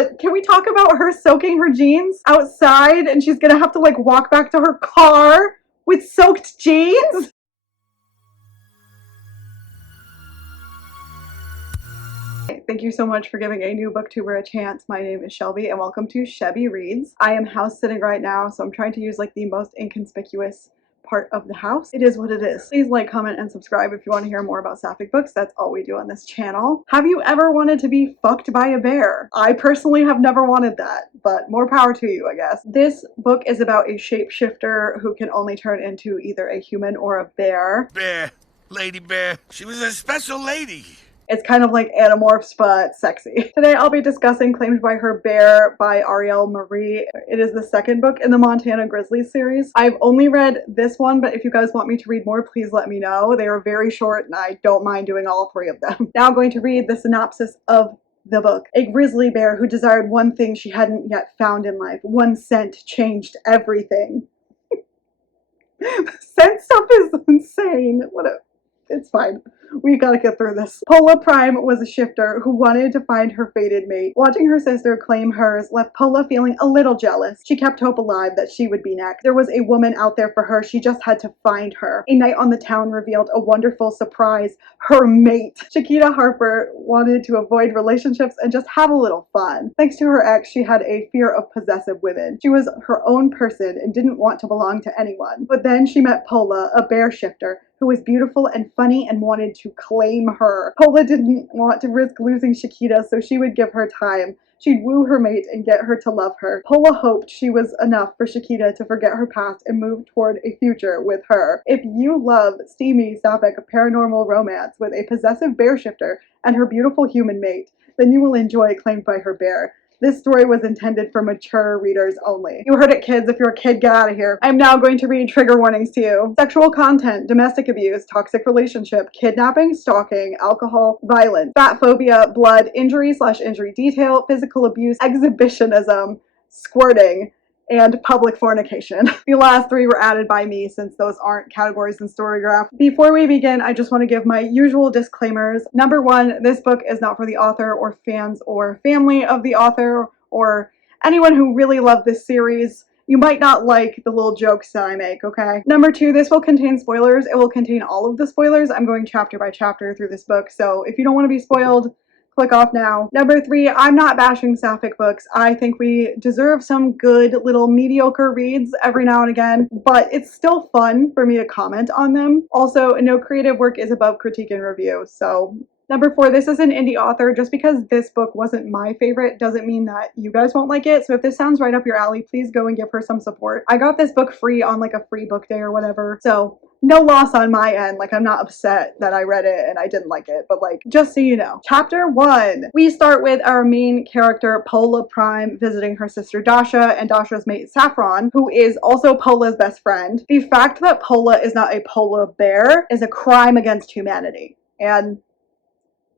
But can we talk about her soaking her jeans outside and she's gonna have to like walk back to her car with soaked jeans? Thank you so much for giving a new booktuber a chance. My name is Shelby and welcome to Shelby Reads. I am house sitting right now, so I'm trying to use like the most inconspicuous part of the house. It is what it is. Please like, comment, and subscribe if you want to hear more about sapphic books. That's all we do on this channel. Have you ever wanted to be fucked by a bear? I personally have never wanted that, but more power to you, I guess. This book is about a shapeshifter who can only turn into either a human or a bear. Bear. Lady Bear. She was a special lady. It's kind of like Animorphs, but sexy. Today I'll be discussing Claimed by Her Bear by Ariel Marie. It is the second book in the Montana Grizzlies series. I've only read this one, but if you guys want me to read more, please let me know. They are very short and I don't mind doing all three of them. Now I'm going to read the synopsis of the book. A grizzly bear who desired one thing she hadn't yet found in life. One scent changed everything. Scent stuff is insane. It's fine. We gotta get through this. Pola Prime was a shifter who wanted to find her fated mate. Watching her sister claim hers left Pola feeling a little jealous. She kept hope alive that she would be next. There was a woman out there for her. She just had to find her. A night on the town revealed a wonderful surprise. Her mate. Chiquita Harper wanted to avoid relationships and just have a little fun. Thanks to her ex, she had a fear of possessive women. She was her own person and didn't want to belong to anyone. But then she met Pola, a bear shifter, who was beautiful and funny and wanted to claim her. Pola didn't want to risk losing Chiquita, so she would give her time. She'd woo her mate and get her to love her. Pola hoped she was enough for Chiquita to forget her past and move toward a future with her. If you love steamy, sapphic, paranormal romance with a possessive bear shifter and her beautiful human mate, then you will enjoy Claimed by Her Bear. This story was intended for mature readers only. You heard it, kids. If you're a kid, get out of here. I'm now going to read trigger warnings to you. Sexual content, domestic abuse, toxic relationship, kidnapping, stalking, alcohol, violence, fat phobia, blood, injury/injury detail, physical abuse, exhibitionism, squirting, and public fornication. The last three were added by me since those aren't categories in Storygraph. Before we begin, I just want to give my usual disclaimers. Number one, this book is not for the author or fans or family of the author or anyone who really loved this series. You might not like the little jokes that I make, okay? Number two, this will contain spoilers. It will contain all of the spoilers. I'm going chapter by chapter through this book, so if you don't want to be spoiled, click off now. Number three, I'm not bashing sapphic books. I think we deserve some good little mediocre reads every now and again, but it's still fun for me to comment on them. Also, no creative work is above critique and review, so. Number four, this is an indie author. Just because this book wasn't my favorite doesn't mean that you guys won't like it. So if this sounds right up your alley, please go and give her some support. I got this book free on like a free book day or whatever. So no loss on my end. Like, I'm not upset that I read it and I didn't like it, but like, just so you know. Chapter 1. We start with our main character, Pola Prime, visiting her sister Dasha and Dasha's mate Saffron, who is also Pola's best friend. The fact that Pola is not a polar bear is a crime against humanity. And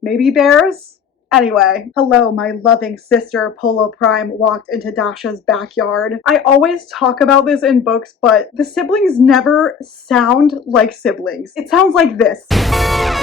maybe bears? Anyway, hello, my loving sister, Pola Prime, walked into Dasha's backyard. I always talk about this in books, but the siblings never sound like siblings. It sounds like this. How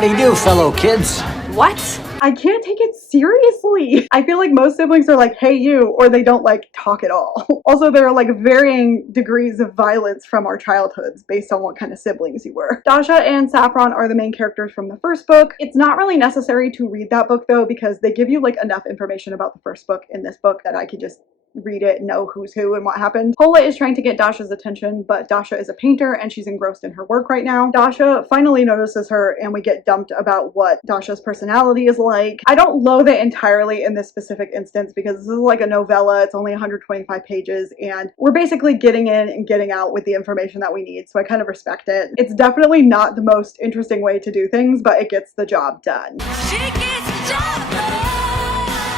do you do, fellow kids? What? I can't take it seriously. I feel like most siblings are like, hey you, or they don't like talk at all. Also, there are like varying degrees of violence from our childhoods based on what kind of siblings you were. Dasha and Saffron are the main characters from the first book. It's not really necessary to read that book though, because they give you like enough information about the first book in this book that I could just read it and know who's who and what happened. Pola is trying to get Dasha's attention, but Dasha is a painter and she's engrossed in her work right now. Dasha finally notices her and we get dumped about what Dasha's personality is like. I don't loathe it entirely in this specific instance because this is like a novella. It's only 125 pages and we're basically getting in and getting out with the information that we need, so I kind of respect it. It's definitely not the most interesting way to do things, but it gets the job done. She gets the job done.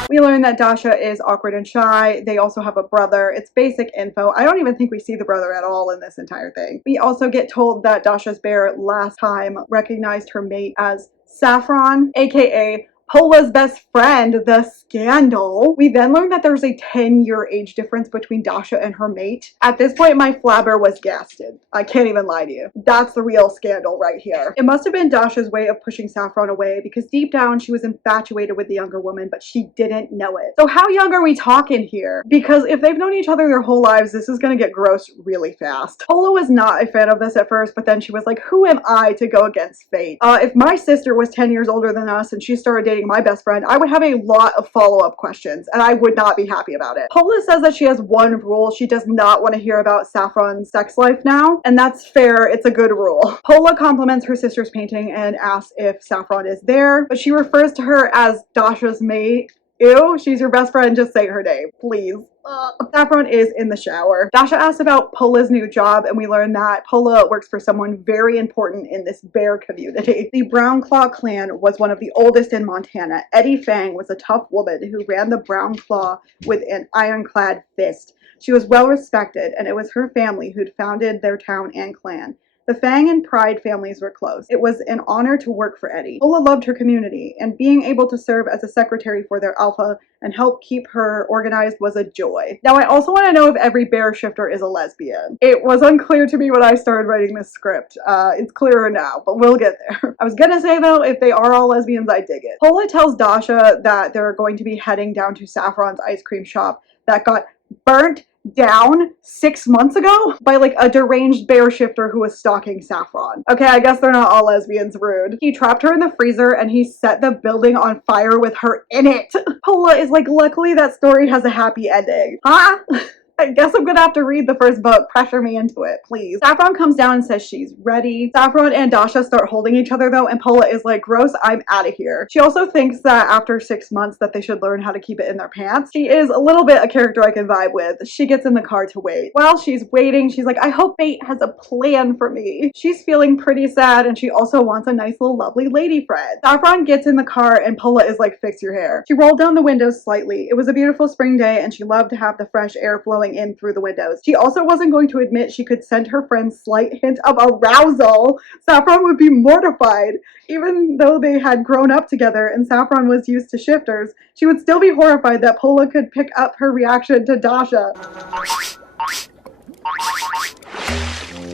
We learn that Dasha is awkward and shy. They also have a brother. It's basic info. I don't even think we see the brother at all in this entire thing. We also get told that Dasha's bear last time recognized her mate as Saffron, aka Pola's best friend, the Scandal. We then learned that there's a 10-year age difference between Dasha and her mate. At this point, my flabber was gasted. I can't even lie to you. That's the real Scandal right here. It must have been Dasha's way of pushing Saffron away because deep down she was infatuated with the younger woman, but she didn't know it. So how young are we talking here? Because if they've known each other their whole lives, this is gonna get gross really fast. Pola was not a fan of this at first, but then she was like, who am I to go against fate? If my sister was 10 years older than us and she started dating my best friend, I would have a lot of follow-up questions and I would not be happy about it. Pola says that she has one rule. She does not want to hear about Saffron's sex life now, and that's fair. It's a good rule. Pola compliments her sister's painting and asks if Saffron is there, but she refers to her as Dasha's mate. Ew, she's your best friend, just say her name, please. Saffron is in the shower. Dasha asks about Pola's new job, and we learn that Pola works for someone very important in this bear community. The Brown Claw clan was one of the oldest in Montana. Eddie Fang was a tough woman who ran the Brown Claw with an ironclad fist. She was well respected, and it was her family who'd founded their town and clan. The Fang and Pride families were close. It was an honor to work for Eddie. Pola loved her community, and being able to serve as a secretary for their alpha and help keep her organized was a joy. Now, I also want to know if every bear shifter is a lesbian. It was unclear to me when I started writing this script. It's clearer now, but we'll get there. I was gonna say, though, if they are all lesbians, I dig it. Pola tells Dasha that they're going to be heading down to Saffron's ice cream shop that got burnt down 6 months ago by like a deranged bear shifter who was stalking Saffron. Okay, I guess they're not all lesbians, rude. He trapped her in the freezer and he set the building on fire with her in it. Pola is like, luckily that story has a happy ending. Huh? I guess I'm gonna have to read the first book. Pressure me into it, please. Saffron comes down and says she's ready. Saffron and Dasha start holding each other though, and Pola is like, gross, I'm out of here. She also thinks that after 6 months that they should learn how to keep it in their pants. She is a little bit a character I can vibe with. She gets in the car to wait. While she's waiting, she's like, I hope fate has a plan for me. She's feeling pretty sad, and she also wants a nice little lovely lady friend. Saffron gets in the car and Pola is like, fix your hair. She rolled down the windows slightly. It was a beautiful spring day and she loved to have the fresh air flowing in through the windows. She also wasn't going to admit she could send her friends slight hint of arousal. Saffron would be mortified. Even though they had grown up together and Saffron was used to shifters, she would still be horrified that Pola could pick up her reaction to Dasha.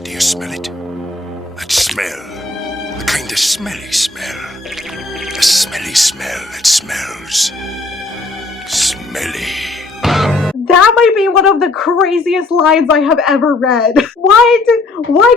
Do you smell it? That smell. The kind of smelly smell. The smelly smell that smells smelly. That might be one of the craziest lines I have ever read. Why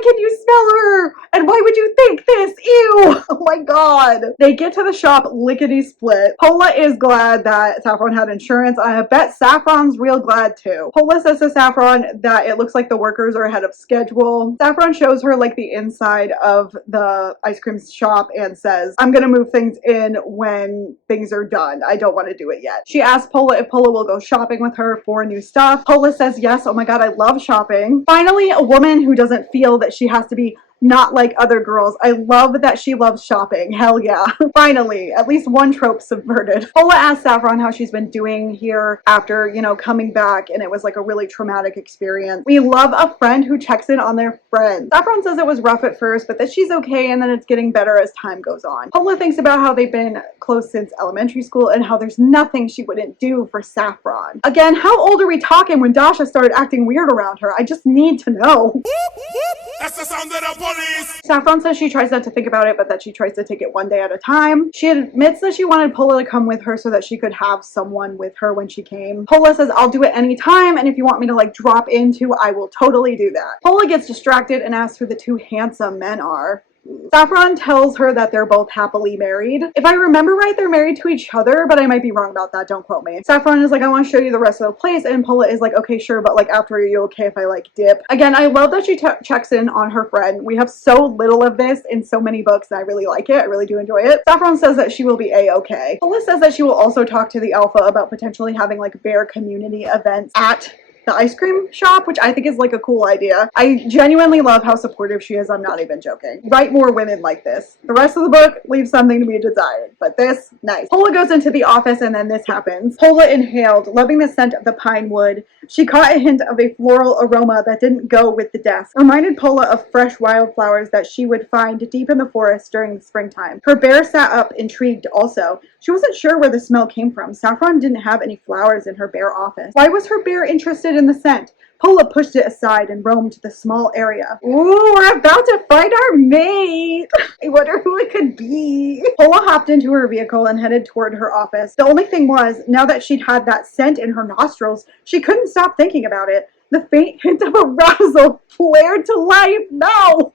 can you smell her? And why would you think this? Ew! Oh my god. They get to the shop lickety-split. Pola is glad that Saffron had insurance. I bet Saffron's real glad too. Pola says to Saffron that it looks like the workers are ahead of schedule. Saffron shows her like the inside of the ice cream shop and says, I'm gonna move things in when things are done. I don't want to do it yet. She asks Pola if Pola will go shopping with her for new stuff. Pola says yes. Oh my god, I love shopping. Finally, a woman who doesn't feel that she has to be not like other girls. I love that she loves shopping. Hell yeah. Finally, at least one trope subverted. Pola asks Saffron how she's been doing here after, you know, coming back, and it was like a really traumatic experience. We love a friend who checks in on their friends. Saffron says it was rough at first, but that she's okay and then it's getting better as time goes on. Pola thinks about how they've been close since elementary school and how there's nothing she wouldn't do for Saffron. Again, how old are we talking when Dasha started acting weird around her? I just need to know. That's the sound of the police! Saffron says she tries not to think about it, but that she tries to take it one day at a time. She admits that she wanted Pola to come with her so that she could have someone with her when she came. Pola says, I'll do it anytime, and if you want me to like drop into, I will totally do that. Pola gets distracted and asks who the two handsome men are. Saffron tells her that they're both happily married. If I remember right, they're married to each other, but I might be wrong about that. Don't quote me. Saffron is like, I want to show you the rest of the place, and Pola is like, okay, sure, but like after, are you okay if I like dip? Again, I love that she checks in on her friend. We have so little of this in so many books, and I really like it. I really do enjoy it. Saffron says that she will be a-okay. Pola says that she will also talk to the alpha about potentially having like bear community events at the ice cream shop, which I think is like a cool idea. I genuinely love how supportive she is. I'm not even joking. Write more women like this. The rest of the book leaves something to be desired, but this, nice. Pola goes into the office and then this happens. Pola inhaled, loving the scent of the pine wood. She caught a hint of a floral aroma that didn't go with the desk. Reminded Pola of fresh wildflowers that she would find deep in the forest during the springtime. Her bear sat up intrigued also. She wasn't sure where the smell came from. Saffron didn't have any flowers in her bare office. Why was her bear interested in the scent? Pola pushed it aside and roamed the small area. Ooh, we're about to find our mate! I wonder who it could be. Pola hopped into her vehicle and headed toward her office. The only thing was, now that she'd had that scent in her nostrils, she couldn't stop thinking about it. The faint hint of arousal flared to life. No!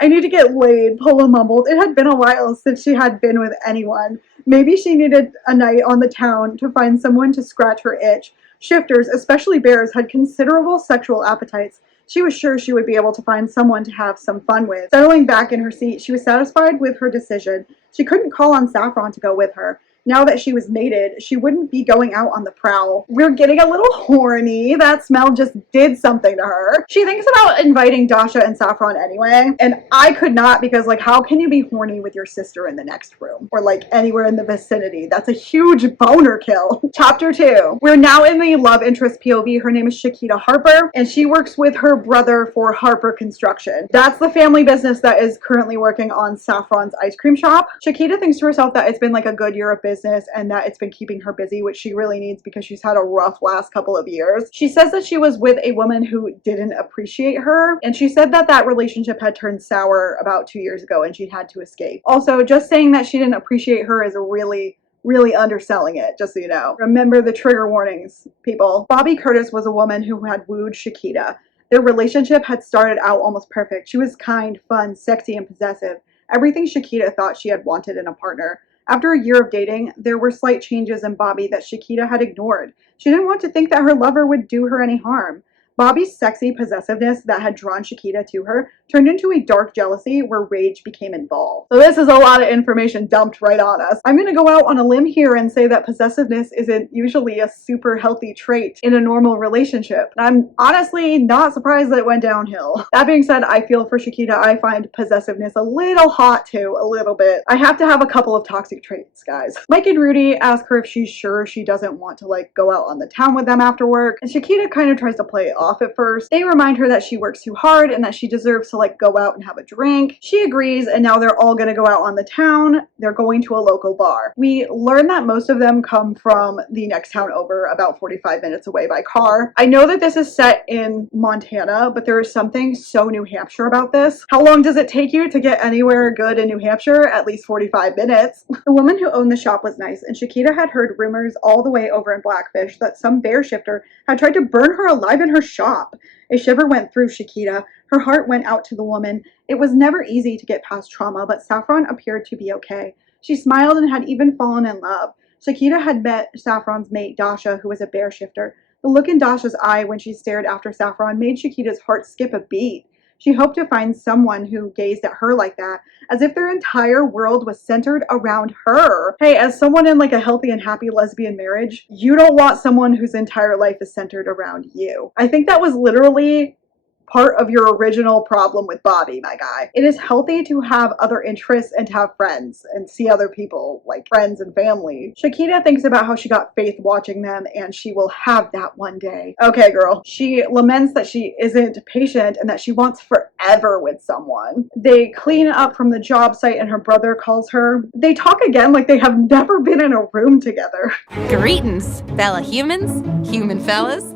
I need to get laid, Pola mumbled. It had been a while since she had been with anyone. Maybe she needed a night on the town to find someone to scratch her itch. Shifters, especially bears, had considerable sexual appetites. She was sure she would be able to find someone to have some fun with. Settling back in her seat, she was satisfied with her decision. She couldn't call on Saffron to go with her. Now that she was mated, she wouldn't be going out on the prowl. We're getting a little horny. That smell just did something to her. She thinks about inviting Dasha and Saffron anyway, and I could not because, like, how can you be horny with your sister in the next room? Or, like, anywhere in the vicinity? That's a huge boner kill. Chapter 2. We're now in the love interest POV. Her name is Chiquita Harper, and she works with her brother for Harper Construction. That's the family business that is currently working on Saffron's ice cream shop. Chiquita thinks to herself that it's been like a good year of business and that it's been keeping her busy, which she really needs because she's had a rough last couple of years. She says that she was with a woman who didn't appreciate her, and she said that that relationship had turned sour about 2 years ago and she'd had to escape. Also, just saying that she didn't appreciate her is really underselling it, just so you know. Remember the trigger warnings, people. Bobby Curtis was a woman who had wooed Chiquita. Their relationship had started out almost perfect. She was kind, fun, sexy, and possessive. Everything Chiquita thought she had wanted in a partner. After a year of dating, there were slight changes in Bobby that Chiquita had ignored. She didn't want to think that her lover would do her any harm. Bobby's sexy possessiveness that had drawn Chiquita to her turned into a dark jealousy where rage became involved. So this is a lot of information dumped right on us. I'm gonna go out on a limb here and say that possessiveness isn't usually a super healthy trait in a normal relationship. I'm honestly not surprised that it went downhill. That being said, I feel for Chiquita. I find possessiveness a little hot too, a little bit. I have to have a couple of toxic traits, guys. Mike and Rudy ask her if she's sure she doesn't want to, like, go out on the town with them after work, and Chiquita kind of tries to play it off at first. They remind her that she works too hard and that she deserves to, like, go out and have a drink. She agrees, and now they're all gonna go out on the town. They're going to a local bar. We learn that most of them come from the next town over, about 45 minutes away by car. I know that this is set in Montana, but there is something so New Hampshire about this. How long does it take you to get anywhere good in New Hampshire? At least 45 minutes. The woman who owned the shop was nice, and Chiquita had heard rumors all the way over in Blackfish that some bear shifter had tried to burn her alive in her shop. A shiver went through Chiquita. Her heart went out to the woman. It was never easy to get past trauma, but Saffron appeared to be okay. She smiled and had even fallen in love. Chiquita had met Saffron's mate, Dasha, who was a bear shifter. The look in Dasha's eye when she stared after Saffron made Chiquita's heart skip a beat. She hoped to find someone who gazed at her like that, as if their entire world was centered around her. Hey, as someone in, like, a healthy and happy lesbian marriage, you don't want someone whose entire life is centered around you. I think that was literally part of your original problem with Bobby, my guy. It is healthy to have other interests and to have friends and see other people, like friends and family. Chiquita thinks about how she got Faith watching them, and she will have that one day. Okay, girl. She laments that she isn't patient and that she wants forever with someone. They clean up from the job site and her brother calls her. They talk again like they have never been in a room together. Greetings, fella humans, human fellas.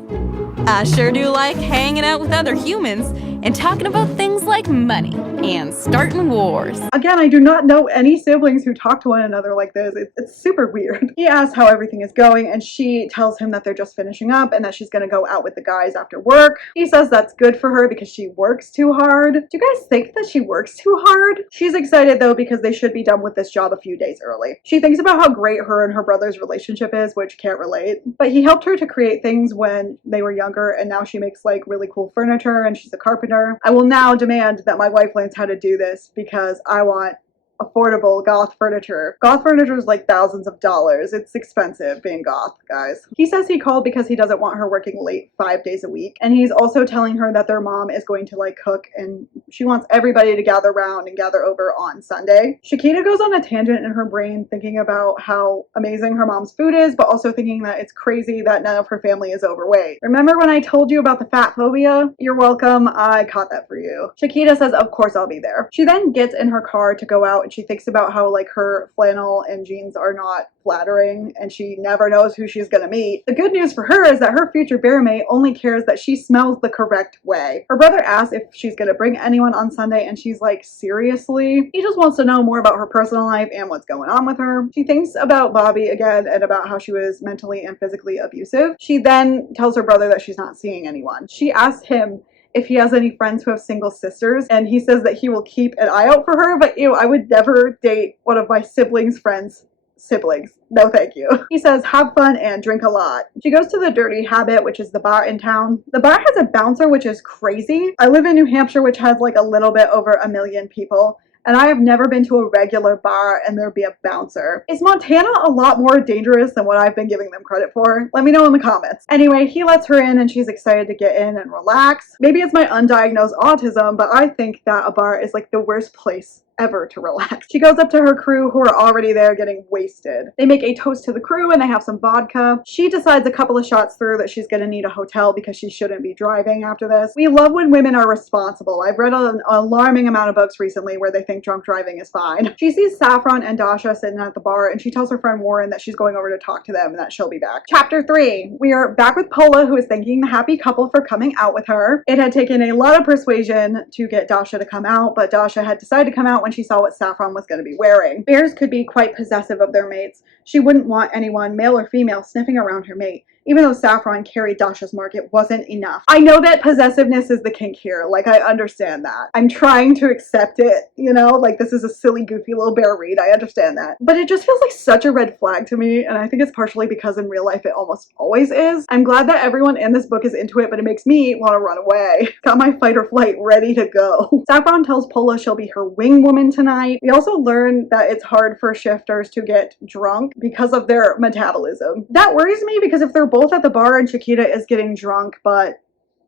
I sure do like hanging out with other humans and talking about things like money and starting wars. Again, I do not know any siblings who talk to one another like this. It's super weird. He asks how everything is going, and she tells him that they're just finishing up and that she's gonna go out with the guys after work. He says that's good for her because she works too hard. Do you guys think that she works too hard? She's excited though because they should be done with this job a few days early. She thinks about how great her and her brother's relationship is, which can't relate. But he helped her to create things when they were younger, and now she makes, like, really cool furniture and she's a carpenter. I will now demand that my wife learns how to do this because I want affordable goth furniture. Goth furniture is like thousands of dollars. It's expensive being goth, guys. He says he called because he doesn't want her working late 5 days a week. And he's also telling her that their mom is going to, like, cook, and she wants everybody to gather around and gather over on Sunday. Chiquita goes on a tangent in her brain thinking about how amazing her mom's food is, but also thinking that it's crazy that none of her family is overweight. Remember when I told you about the fat phobia? You're welcome. I caught that for you. Chiquita says, of course I'll be there. She then gets in her car to go out and she thinks about how like her flannel and jeans are not flattering and she never knows who she's gonna meet. The good news for her is that her future bear mate only cares that she smells the correct way. Her brother asks if she's gonna bring anyone on Sunday and she's like, seriously? He just wants to know more about her personal life and what's going on with her. She thinks about Bobby again and about how she was mentally and physically abusive. She then tells her brother that she's not seeing anyone. She asks him if he has any friends who have single sisters, and he says that he will keep an eye out for her, but ew, I would never date one of my siblings' friends' siblings. No thank you. He says have fun and drink a lot. She goes to the Dirty Habit, which is the bar in town. The bar has a bouncer, which is crazy. I live in New Hampshire, which has like a little bit over 1 million people. And I have never been to a regular bar and there'd be a bouncer. Is Montana a lot more dangerous than what I've been giving them credit for? Let me know in the comments. Anyway, he lets her in and she's excited to get in and relax. Maybe it's my undiagnosed autism, but I think that a bar is like the worst place ever to relax. She goes up to her crew who are already there getting wasted. They make a toast to the crew and they have some vodka. She decides a couple of shots through that she's gonna need a hotel because she shouldn't be driving after this. We love when women are responsible. I've read an alarming amount of books recently where they think drunk driving is fine. She sees Saffron and Dasha sitting at the bar and she tells her friend Warren that she's going over to talk to them and that she'll be back. Chapter 3. We are back with Pola, who is thanking the happy couple for coming out with her. It had taken a lot of persuasion to get Dasha to come out, but Dasha had decided to come out when she saw what Saffron was going to be wearing. Bears could be quite possessive of their mates. She wouldn't want anyone, male or female, sniffing around her mate. Even though Saffron carried Dasha's mark, it wasn't enough. I know that possessiveness is the kink here. Like, I understand that. I'm trying to accept it, you know? Like, this is a silly, goofy little bear read. I understand that. But it just feels like such a red flag to me, and I think it's partially because in real life it almost always is. I'm glad that everyone in this book is into it, but it makes me want to run away. Got my fight or flight ready to go. Saffron tells Pola she'll be her wing woman tonight. We also learn that it's hard for shifters to get drunk because of their metabolism. That worries me because if they're both at the bar and Chiquita is getting drunk, but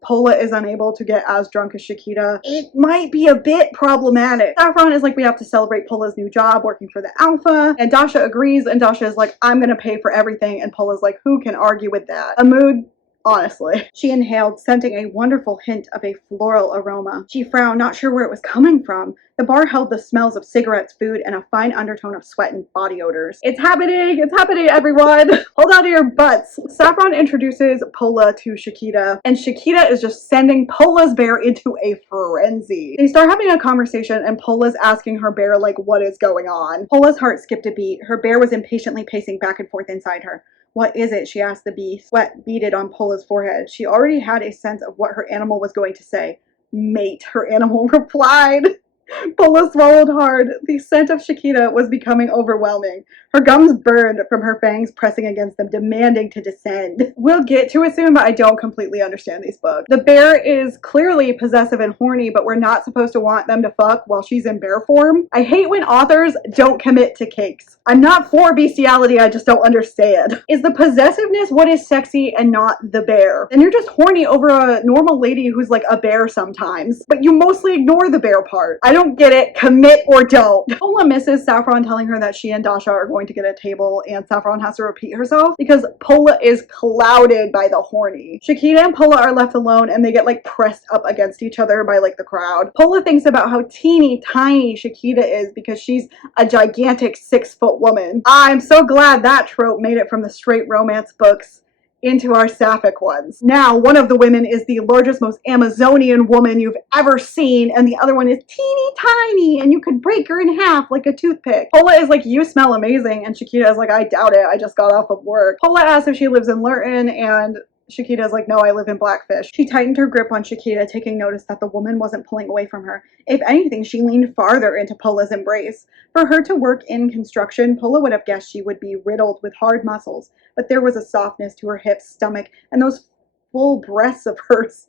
Pola is unable to get as drunk as Chiquita, it might be a bit problematic. Saffron is like, we have to celebrate Pola's new job working for the Alpha, and Dasha agrees, and Dasha is like, I'm gonna pay for everything, and Pola's like, who can argue with that? A mood, honestly. She inhaled, scenting a wonderful hint of a floral aroma. She frowned, not sure where it was coming from. The bar held the smells of cigarettes, food, and a fine undertone of sweat and body odors. It's happening, everyone! Hold on to your butts. Saffron introduces Pola to Chiquita, and Chiquita is just sending Pola's bear into a frenzy. They start having a conversation, and Pola's asking her bear, like, what is going on? Pola's heart skipped a beat. Her bear was impatiently pacing back and forth inside her. What is it? She asked the beast. Sweat beaded on Pola's forehead. She already had a sense of what her animal was going to say. Mate, her animal replied. Pola swallowed hard. The scent of Chiquita was becoming overwhelming. Her gums burned from her fangs pressing against them, demanding to descend. We'll get to it soon, but I don't completely understand these books. The bear is clearly possessive and horny, but we're not supposed to want them to fuck while she's in bear form. I hate when authors don't commit to kinks. I'm not for bestiality, I just don't understand. Is the possessiveness what is sexy and not the bear? And you're just horny over a normal lady who's like a bear sometimes, but you mostly ignore the bear part. I don't get it. Commit or don't. Pola misses Saffron telling her that she and Dasha are going to get a table, and Saffron has to repeat herself because Pola is clouded by the horny. Chiquita and Pola are left alone and they get like pressed up against each other by like the crowd. Pola thinks about how teeny tiny Chiquita is because she's a gigantic 6-foot woman. I'm so glad that trope made it from the straight romance books into our sapphic ones. Now, one of the women is the largest, most Amazonian woman you've ever seen, and the other one is teeny tiny, and you could break her in half like a toothpick. Pola is like, you smell amazing, and Chiquita is like, I doubt it, I just got off of work. Pola asks if she lives in Lurton, and Chiquita's like, no, I live in Blackfish. She tightened her grip on Chiquita, taking notice that the woman wasn't pulling away from her. If anything, she leaned farther into Pola's embrace. For her to work in construction, Pola would have guessed she would be riddled with hard muscles, but there was a softness to her hips, stomach, and those full breasts of hers.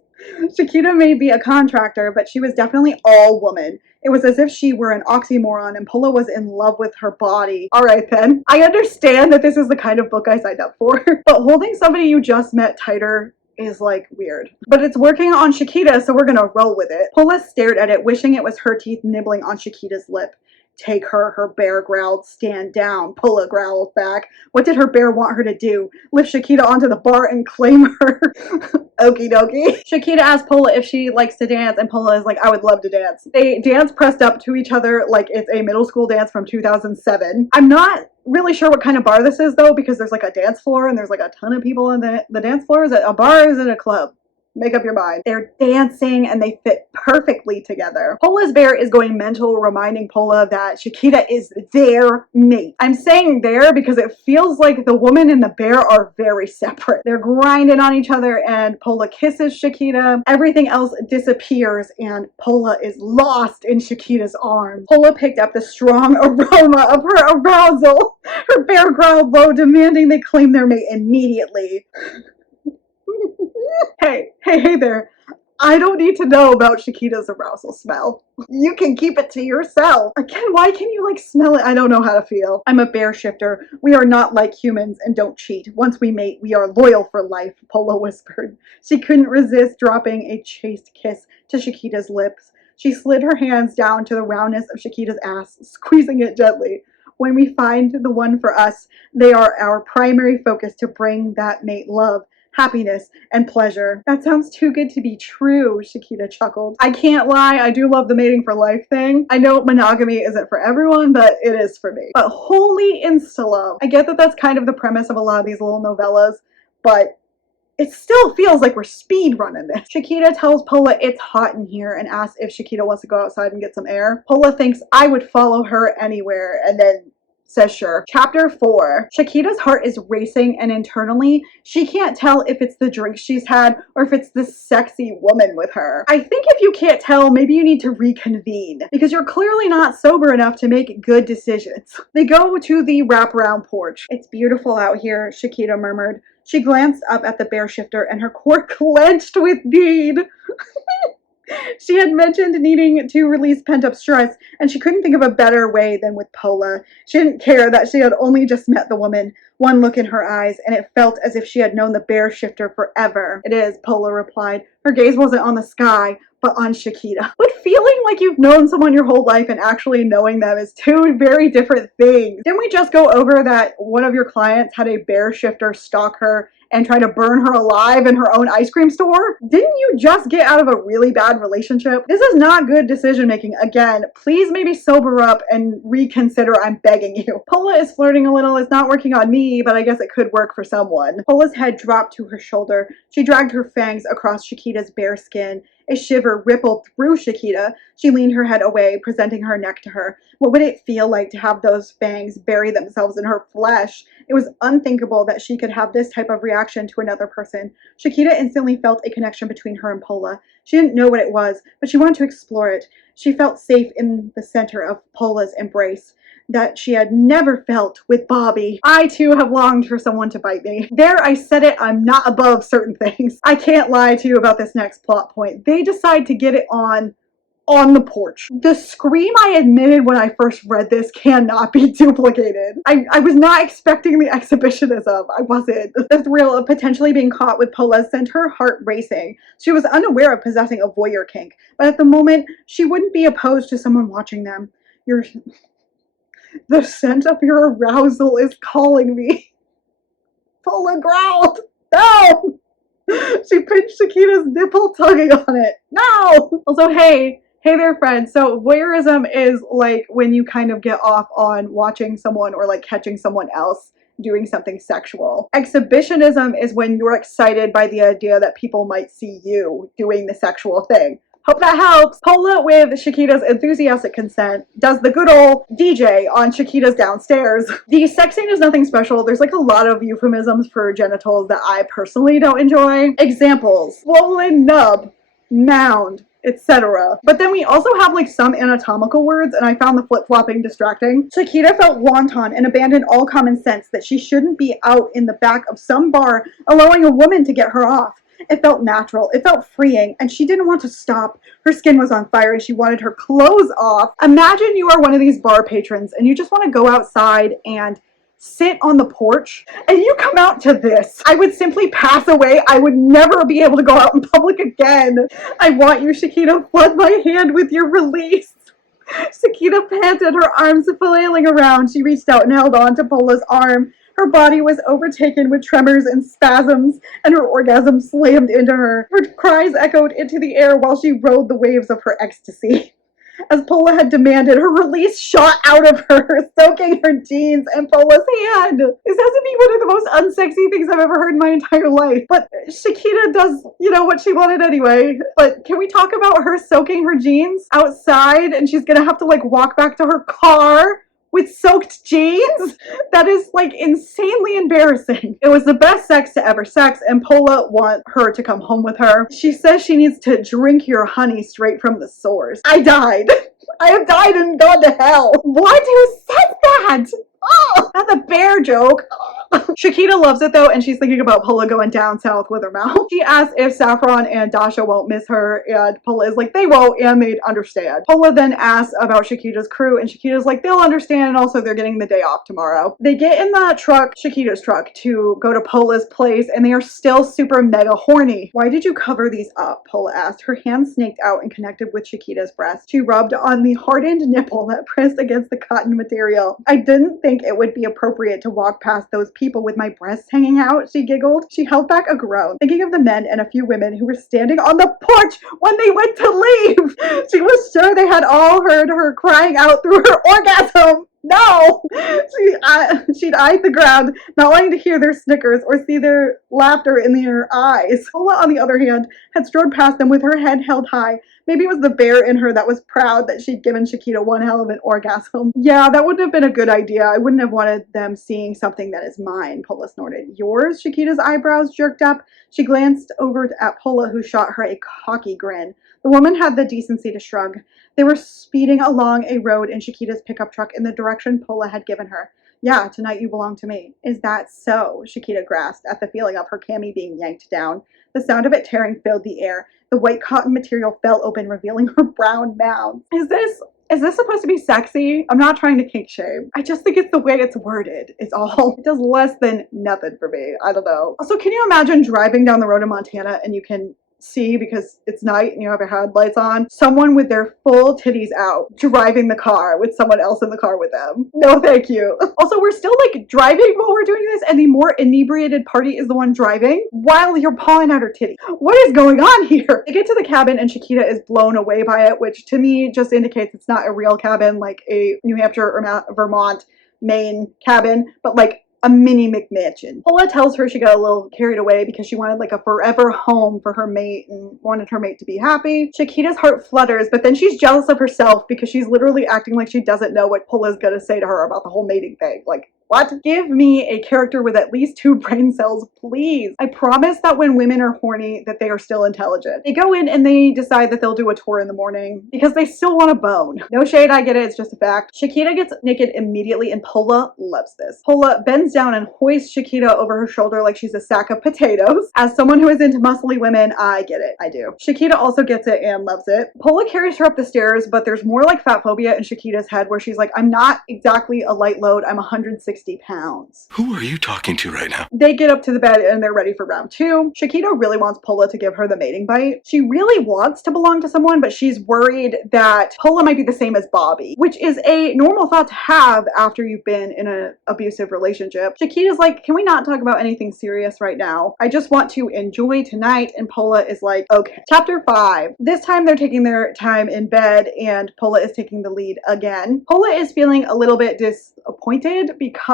Chiquita may be a contractor, but she was definitely all woman. It was as if she were an oxymoron and Pola was in love with her body. Alright then. I understand that this is the kind of book I signed up for, but holding somebody you just met tighter is like weird. But it's working on Chiquita, so we're gonna roll with it. Pola stared at it, wishing it was her teeth nibbling on Chiquita's lip. Take her, her bear growled. Stand down, Pulla growled back. What did her bear want her to do? Lift Shakita onto the bar and claim her? Okie dokie. Shakita asked Pulla if she likes to dance, and Pulla is like, I would love to dance. They dance pressed up to each other like it's a middle school dance from 2007. I'm not really sure what kind of bar this is though, because there's like a dance floor and there's like a ton of people in the dance floor. Is it a bar or is it a club? Make up your mind. They're dancing and they fit perfectly together. Pulla's bear is going mental, reminding Pulla that Shakita is their mate. I'm saying there because it feels like the woman and the bear are very separate. They're grinding on each other and Pulla kisses Shakita. Everything else disappears and Pulla is lost in Shakita's arms. Pulla picked up the strong aroma of her arousal. Her bear growled low, demanding they claim their mate immediately. Hey there. I don't need to know about Shakita's arousal smell. You can keep it to yourself. Again, why can you like smell it? I don't know how to feel. I'm a bear shifter. We are not like humans and don't cheat. Once we mate, we are loyal for life, Pulla whispered. She couldn't resist dropping a chaste kiss to Shakita's lips. She slid her hands down to the roundness of Shakita's ass, squeezing it gently. When we find the one for us, they are our primary focus to bring that mate love, happiness, and pleasure. That sounds too good to be true, Shakita chuckled. I can't lie, I do love the mating for life thing. I know monogamy isn't for everyone, but it is for me. But holy insta-love. I get that that's kind of the premise of a lot of these little novellas, but it still feels like we're speed running this. Shakita tells Pulla it's hot in here and asks if Shakita wants to go outside and get some air. Pulla thinks I would follow her anywhere and then says sure. Chapter 4. Shakita's heart is racing and internally, she can't tell if it's the drink she's had or if it's this sexy woman with her. I think if you can't tell, maybe you need to reconvene because you're clearly not sober enough to make good decisions. They go to the wraparound porch. It's beautiful out here, Shakita murmured. She glanced up at the bear shifter and her core clenched with need. She had mentioned needing to release pent-up stress, and she couldn't think of a better way than with Pulla. She didn't care that she had only just met the woman. One look in her eyes, and it felt as if she had known the bear shifter forever. It is, Pulla replied. Her gaze wasn't on the sky, but on Shakita. But feeling like you've known someone your whole life and actually knowing them is two very different things. Didn't we just go over that one of your clients had a bear shifter stalk her and try to burn her alive in her own ice cream store? Didn't you just get out of a really bad relationship? This is not good decision making. Again, please maybe sober up and reconsider, I'm begging you. Pulla is flirting a little. It's not working on me, but I guess it could work for someone. Pulla's head dropped to her shoulder. She dragged her fangs across Shakita's bare skin. A shiver rippled through Shakita. She leaned her head away, presenting her neck to her. What would it feel like to have those fangs bury themselves in her flesh? It was unthinkable that she could have this type of reaction to another person. Shakita instantly felt a connection between her and Pulla. She didn't know what it was, but she wanted to explore it. She felt safe in the center of Pulla's embrace that she had never felt with Bobby. I too have longed for someone to bite me. There, I said it, I'm not above certain things. I can't lie to you about this next plot point. They decide to get it on the porch. The scream I admitted when I first read this cannot be duplicated. I was not expecting the exhibitionism. I wasn't. The thrill of potentially being caught with Pulla sent her heart racing. She was unaware of possessing a voyeur kink, but at the moment, she wouldn't be opposed to someone watching them. The scent of your arousal is calling me. Pulla growled. No! She pinched Shakita's nipple, tugging on it. No! Also, hey there, friends. So voyeurism is like when you kind of get off on watching someone or like catching someone else doing something sexual. Exhibitionism is when you're excited by the idea that people might see you doing the sexual thing. Hope that helps. Pulla, with Shakita's enthusiastic consent, does the good old DJ on Shakita's downstairs. The sex scene is nothing special. There's like a lot of euphemisms for genitals that I personally don't enjoy. Examples: swollen nub, mound, etc. But then we also have like some anatomical words, and I found the flip-flopping distracting. Shakita felt wanton and abandoned all common sense that she shouldn't be out in the back of some bar allowing a woman to get her off. It felt natural, it felt freeing, and she didn't want to stop. Her skin was on fire and she wanted her clothes off. Imagine you are one of these bar patrons and you just want to go outside and sit on the porch and you come out to this. I would simply pass away. I would never be able to go out in public again. I want you, Shakita, flood my hand with your release. Sakita panted, her arms flailing around. She reached out and held on to Pola's arm. Her body was overtaken with tremors and spasms, and her orgasm slammed into her. Her cries echoed into the air while she rode the waves of her ecstasy. As Pola had demanded, her release shot out of her, soaking her jeans and Pola's hand. This has to be one of the most unsexy things I've ever heard in my entire life. But Shakita does, what she wanted anyway. But can we talk about her soaking her jeans outside, and she's gonna have to walk back to her car with soaked jeans? That is insanely embarrassing. It was the best sex to ever sex, and Pola wants her to come home with her. She says she needs to drink your honey straight from the source. I died. I have died and gone to hell. What? Who said that? Oh, that's a bear joke. Shakita loves it though, and she's thinking about Pola going down south with her mouth. She asks if Saffron and Dasha won't miss her, and Pola is like, they won't, and they'd understand. Pola then asks about Shakita's crew, and Shakita's like, they'll understand, and also they're getting the day off tomorrow. They get in the truck, Shakita's truck, to go to Pola's place, and they are still super mega horny. Why did you cover these up? Pola asked. Her hand snaked out and connected with Shakita's breast. She rubbed on the hardened nipple that pressed against the cotton material. I didn't think it would be appropriate to walk past those people with my breasts hanging out, she giggled. She held back a groan, thinking of the men and a few women who were standing on the porch when they went to leave. She was sure they had all heard her crying out through her orgasm. No! She'd eyed the ground, not wanting to hear their snickers or see their laughter in their eyes. Pola, on the other hand, had strode past them with her head held high. Maybe it was the bear in her that was proud that she'd given Shakita one hell of an orgasm. Yeah, that wouldn't have been a good idea. I wouldn't have wanted them seeing something that is mine, Pola snorted. Yours? Shakita's eyebrows jerked up. She glanced over at Pola, who shot her a cocky grin. The woman had the decency to shrug. They were speeding along a road in Shakita's pickup truck in the direction Pola had given her. Yeah, tonight you belong to me. Is that so? Shakita grasped at the feeling of her cami being yanked down. The sound of it tearing filled the air. The white cotton material fell open, revealing her brown mound. Is this supposed to be sexy? I'm not trying to kink shame. I just think it's the way it's worded. It's all. It does less than nothing for me. I don't know. Also, can you imagine driving down the road in Montana and you can see, because it's night and you have your headlights on, someone with their full titties out driving the car with someone else in the car with them? No thank you. Also, we're still driving while we're doing this, and the more inebriated party is the one driving while you're pawing at her titty. What is going on here? They get to the cabin and Shakita is blown away by it, which to me just indicates it's not a real cabin like a New Hampshire or Vermont, Maine cabin, but a mini McMansion. Pola tells her she got a little carried away because she wanted a forever home for her mate and wanted her mate to be happy. Shakita's heart flutters, but then she's jealous of herself because she's literally acting like she doesn't know what Pola's gonna say to her about the whole mating thing. What? Give me a character with at least 2 brain cells, please. I promise that when women are horny, that they are still intelligent. They go in and they decide that they'll do a tour in the morning because they still want a bone. No shade, I get it, it's just a fact. Shakita gets naked immediately and Pola loves this. Pola bends down and hoists Shakita over her shoulder like she's a sack of potatoes. As someone who is into muscly women, I get it. I do. Shakita also gets it and loves it. Pola carries her up the stairs, but there's more fat phobia in Shakita's head where she's like, I'm not exactly a light load, I'm 160 pounds. Who are you talking to right now? They get up to the bed and they're ready for round 2. Shakita really wants Pola to give her the mating bite. She really wants to belong to someone, but she's worried that Pola might be the same as Bobby, which is a normal thought to have after you've been in an abusive relationship. Shakita's like, can we not talk about anything serious right now? I just want to enjoy tonight. And Pola is like, okay. Chapter 5. This time they're taking their time in bed and Pola is taking the lead again. Pola is feeling a little bit disappointed because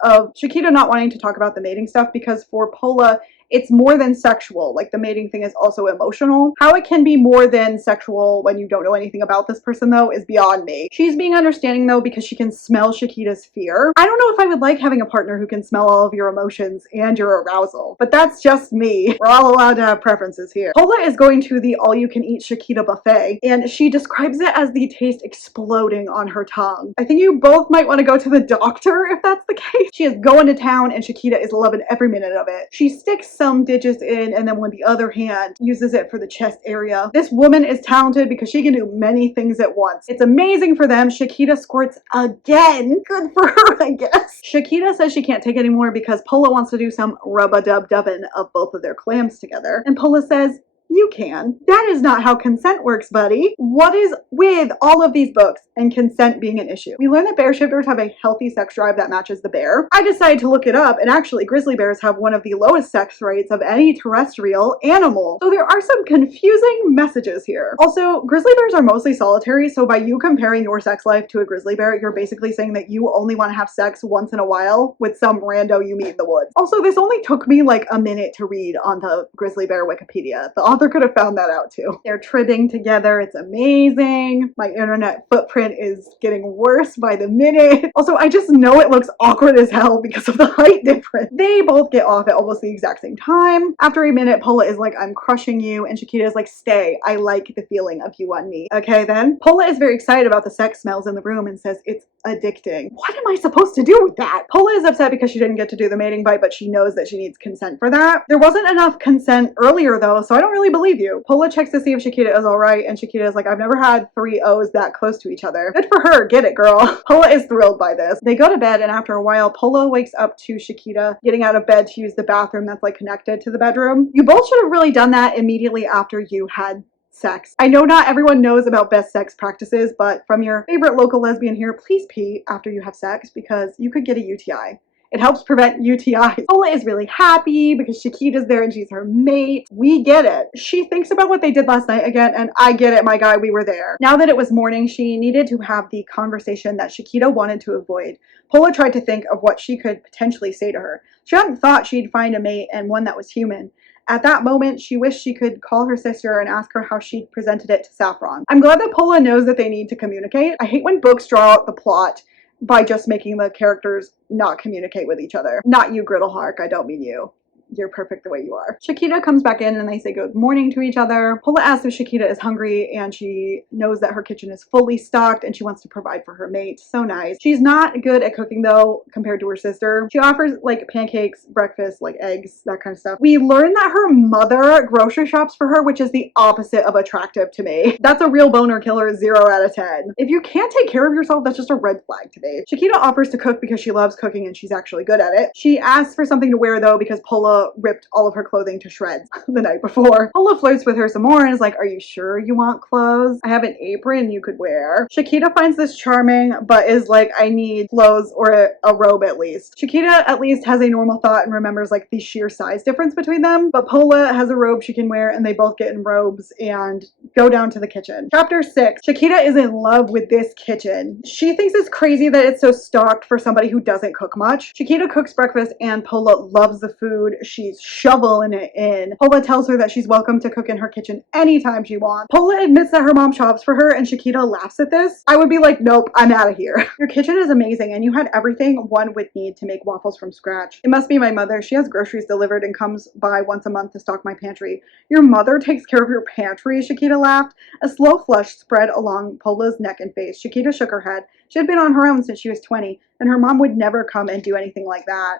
of Shakita not wanting to talk about the mating stuff, because for Pola, it's more than sexual. The mating thing is also emotional. How it can be more than sexual when you don't know anything about this person, though, is beyond me. She's being understanding, though, because she can smell Shakita's fear. I don't know if I would like having a partner who can smell all of your emotions and your arousal, but that's just me. We're all allowed to have preferences here. Pola is going to the all-you-can-eat Shakita buffet, and she describes it as the taste exploding on her tongue. I think you both might want to go to the doctor if that's the case. She is going to town, and Shakita is loving every minute of it. She sticks some digits in and then with the other hand uses it for the chest area. This woman is talented because she can do many things at once. It's amazing for them. Shakita squirts again. Good for her, I guess. Shakita says she can't take anymore because Pola wants to do some rub-a-dub-dubbing of both of their clams together. And Pola says, You can. That is not how consent works, buddy. What is with all of these books and consent being an issue? We learn that bear shifters have a healthy sex drive that matches the bear. I decided to look it up, and actually grizzly bears have one of the lowest sex rates of any terrestrial animal. So there are some confusing messages here. Also, grizzly bears are mostly solitary, so by you comparing your sex life to a grizzly bear, you're basically saying that you only want to have sex once in a while with some rando you meet in the woods. Also, this only took me like a minute to read on the grizzly bear Wikipedia. The author could have found that out too. They're tribbing together. It's amazing. My internet footprint is getting worse by the minute. Also, I just know it looks awkward as hell because of the height difference. They both get off at almost the exact same time. After a minute, Pola is like, I'm crushing you, and Shakita is like, stay. I like the feeling of you on me. Okay then? Pola is very excited about the sex smells in the room and says it's addicting. What am I supposed to do with that? Pola is upset because she didn't get to do the mating bite, but she knows that she needs consent for that. There wasn't enough consent earlier though, so I don't really believe you. Pola checks to see if Shakita is alright, and Shakita is like, I've never had 3 O's that close to each other. Good for her, get it girl. Pola is thrilled by this. They go to bed, and after a while, Pola wakes up to Shakita getting out of bed to use the bathroom that's like connected to the bedroom. You both should have really done that immediately after you had sex. I know not everyone knows about best sex practices, but from your favorite local lesbian here, please pee after you have sex because you could get a UTI. It helps prevent UTIs. Pola is really happy because Shakita's there and she's her mate. We get it. She thinks about what they did last night again, and I get it, my guy, we were there. Now that it was morning, she needed to have the conversation that Shakita wanted to avoid. Pola tried to think of what she could potentially say to her. She hadn't thought she'd find a mate and one that was human. At that moment, she wished she could call her sister and ask her how she'd presented it to Saffron. I'm glad that Pola knows that they need to communicate. I hate when books draw out the plot by just making the characters not communicate with each other. Not you, Griddlehark, I don't mean you. You're perfect the way you are. Shakita comes back in and they say good morning to each other. Pola asks if Shakita is hungry, and she knows that her kitchen is fully stocked and she wants to provide for her mate. So nice. She's not good at cooking though compared to her sister. She offers like pancakes, breakfast, like eggs, that kind of stuff. We learn that her mother grocery shops for her, which is the opposite of attractive to me. That's a real boner killer, 0 out of 10. If you can't take care of yourself, that's just a red flag to me. Shakita offers to cook because she loves cooking and she's actually good at it. She asks for something to wear though because Pola ripped all of her clothing to shreds the night before. Pola flirts with her some more and is like, are you sure you want clothes? I have an apron you could wear. Shakita finds this charming, but is like, I need clothes or a robe at least. Shakita at least has a normal thought and remembers like the sheer size difference between them, but Pola has a robe she can wear and they both get in robes and go down to the kitchen. Chapter 6. Shakita is in love with this kitchen. She thinks it's crazy that it's so stocked for somebody who doesn't cook much. Shakita cooks breakfast and Pola loves the food. She's shoveling it in. Pola tells her that she's welcome to cook in her kitchen anytime she wants. Pola admits that her mom shops for her and Shakita laughs at this. I would be like, nope, I'm out of here. Your kitchen is amazing and you had everything one would need to make waffles from scratch. It must be my mother. She has groceries delivered and comes by once a month to stock my pantry. Your mother takes care of your pantry, Shakita laughed. A slow flush spread along Pola's neck and face. Shakita shook her head. She had been on her own since she was 20 and her mom would never come and do anything like that.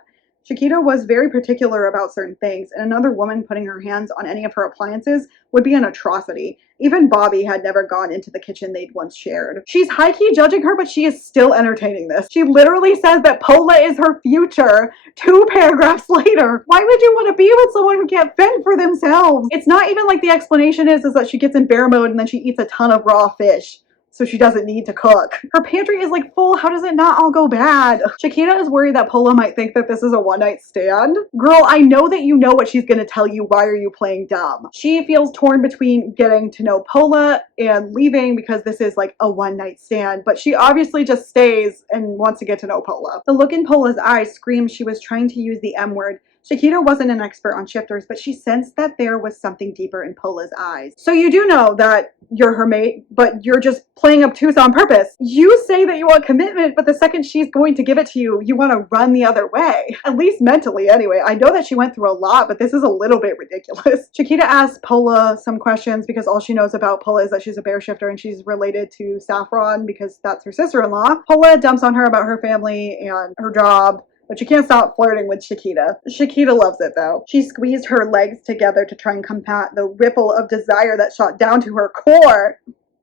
Shakita was very particular about certain things, and another woman putting her hands on any of her appliances would be an atrocity. Even Bobby had never gone into the kitchen they'd once shared. She's high-key judging her, but she is still entertaining this. She literally says that Pola is her future 2 paragraphs later. Why would you want to be with someone who can't fend for themselves? It's not even like the explanation is that she gets in bear mode and then she eats a ton of raw fish, so she doesn't need to cook. Her pantry is like full. How does it not all go bad? Shakita is worried that Pola might think that this is a one-night stand. Girl, I know that you know what she's gonna tell you. Why are you playing dumb? She feels torn between getting to know Pola and leaving because this is like a one-night stand, but she obviously just stays and wants to get to know Pola. The look in Pola's eyes screamed she was trying to use the M word. Shakita wasn't an expert on shifters, but she sensed that there was something deeper in Pola's eyes. So you do know that you're her mate, but you're just playing obtuse on purpose. You say that you want commitment, but the second she's going to give it to you, you want to run the other way. At least mentally, anyway. I know that she went through a lot, but this is a little bit ridiculous. Shakita asks Pola some questions because all she knows about Pola is that she's a bear shifter and she's related to Saffron because that's her sister-in-law. Pola dumps on her about her family and her job, but she can't stop flirting with Shakita. Shakita loves it though. She squeezed her legs together to try and combat the ripple of desire that shot down to her core.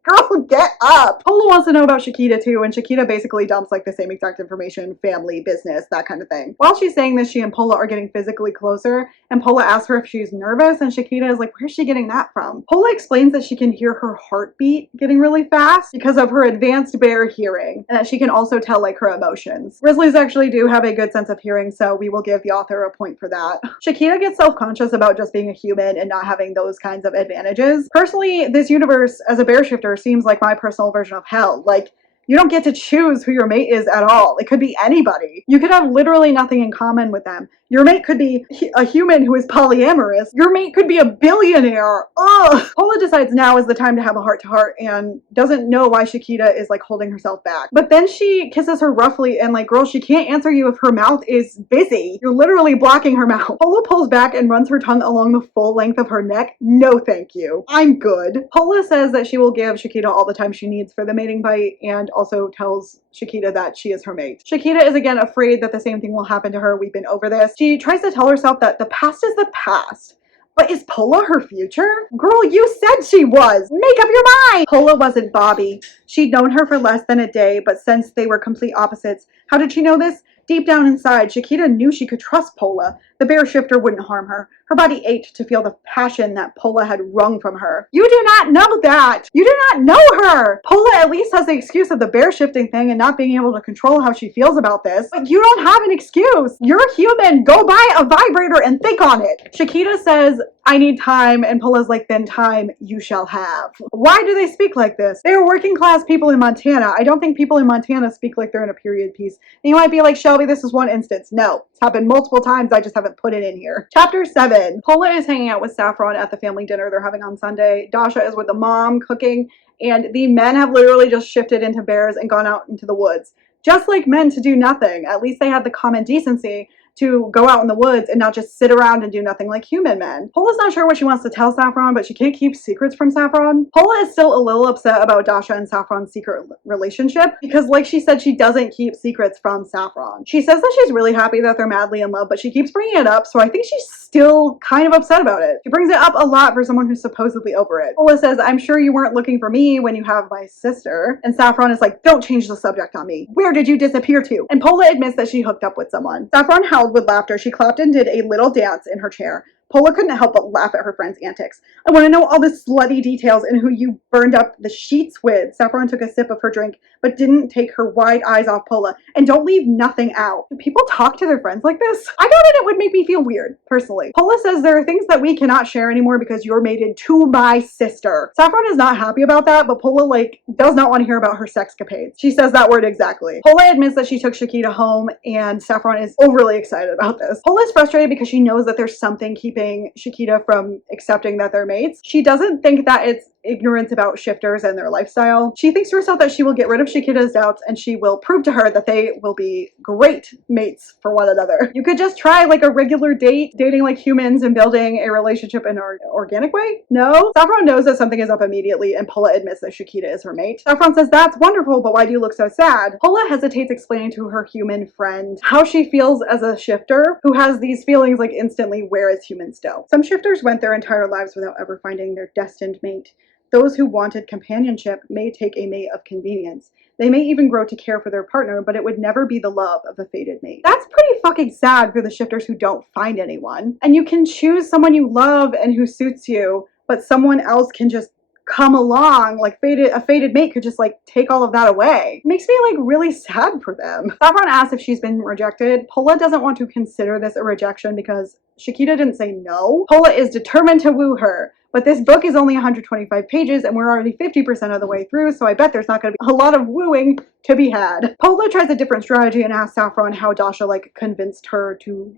Girl, get up. Pola wants to know about Shakita too, and Shakita basically dumps like the same exact information, family, business, that kind of thing. While she's saying this, she and Pola are getting physically closer, and Pola asks her if she's nervous, and Shakita is like, where's she getting that from? Pola explains that she can hear her heartbeat getting really fast because of her advanced bear hearing, and that she can also tell like her emotions. Grizzlies actually do have a good sense of hearing, so we will give the author a point for that. Shakita gets self-conscious about just being a human and not having those kinds of advantages. Personally, this universe as a bear shifter seems like my personal version of hell. Like, you don't get to choose who your mate is at all. It could be anybody. You could have literally nothing in common with them. Your mate could be a human who is polyamorous. Your mate could be a billionaire. Ugh. Pola decides now is the time to have a heart-to-heart and doesn't know why Shakita is like holding herself back. But then she kisses her roughly and like, girl, she can't answer you if her mouth is busy. You're literally blocking her mouth. Pola pulls back and runs her tongue along the full length of her neck. No thank you. I'm good. Pola says that she will give Shakita all the time she needs for the mating bite and also tells Shakita that she is her mate. Shakita is again afraid that the same thing will happen to her. We've been over this. She tries to tell herself that the past is the past. But is Pola her future? Girl, you said she was! Make up your mind! Pola wasn't Bobby. She'd known her for less than a day, but since they were complete opposites, how did she know this? Deep down inside, Shakita knew she could trust Pola. The bear shifter wouldn't harm her. Her body ached to feel the passion that Pola had wrung from her. You do not know that! You do not know her! Pola at least has the excuse of the bear shifting thing and not being able to control how she feels about this. But you don't have an excuse! You're human! Go buy a vibrator and think on it! Shakita says, I need time, and Pola's like, then time you shall have. Why do they speak like this? They are working class people in Montana. I don't think people in Montana speak like they're in a period piece. And you might be like, Shelby, this is one instance. No, it's happened multiple times. I just haven't put it in here. Chapter 7. Pola is hanging out with Saffron at the family dinner they're having on Sunday. Dasha is with the mom cooking, and the men have literally just shifted into bears and gone out into the woods. Just like men to do nothing. At least they had the common decency to go out in the woods and not just sit around and do nothing like human men. Pola's not sure what she wants to tell Saffron, but she can't keep secrets from Saffron. Pola is still a little upset about Dasha and Saffron's secret relationship because, like she said, she doesn't keep secrets from Saffron. She says that she's really happy that they're madly in love, but she keeps bringing it up, so I think she's still kind of upset about it. She brings it up a lot for someone who's supposedly over it. Pola says, I'm sure you weren't looking for me when you have my sister. And Saffron is like, don't change the subject on me. Where did you disappear to? And Pola admits that she hooked up with someone. Saffron howled with laughter. She clapped and did a little dance in her chair. Pola couldn't help but laugh at her friend's antics. I want to know all the slutty details and who you burned up the sheets with. Saffron took a sip of her drink, but didn't take her wide eyes off Pola. And don't leave nothing out. Do people talk to their friends like this? I know that it would make me feel weird, personally. Pola says there are things that we cannot share anymore because you're mated to my sister. Saffron is not happy about that, but Pola, does not want to hear about her sexcapades. She says that word exactly. Pola admits that she took Shakita home, and Saffron is overly excited about this. Pola is frustrated because she knows that there's something keeping Shakita from accepting that they're mates. She doesn't think that it's ignorance about shifters and their lifestyle. She thinks to herself that she will get rid of Shakita's doubts and she will prove to her that they will be great mates for one another. You could just try like a regular date, dating like humans and building a relationship in an organic way? No? Saffron knows that something is up immediately and Pola admits that Shakita is her mate. Saffron says, that's wonderful, but why do you look so sad? Pola hesitates explaining to her human friend how she feels as a shifter who has these feelings like instantly, whereas humans don't. Some shifters went their entire lives without ever finding their destined mate. Those who wanted companionship may take a mate of convenience. They may even grow to care for their partner, but it would never be the love of a fated mate. That's pretty fucking sad for the shifters who don't find anyone. And you can choose someone you love and who suits you, but someone else can just come along, like a fated mate could just like take all of that away. It makes me like really sad for them. Saffron asks if she's been rejected. Pola doesn't want to consider this a rejection because Shakita didn't say no. Pola is determined to woo her. But this book is only 125 pages and we're already 50% of the way through, so I bet there's not going to be a lot of wooing to be had. Pola tries a different strategy and asks Saffron how Dasha convinced her to,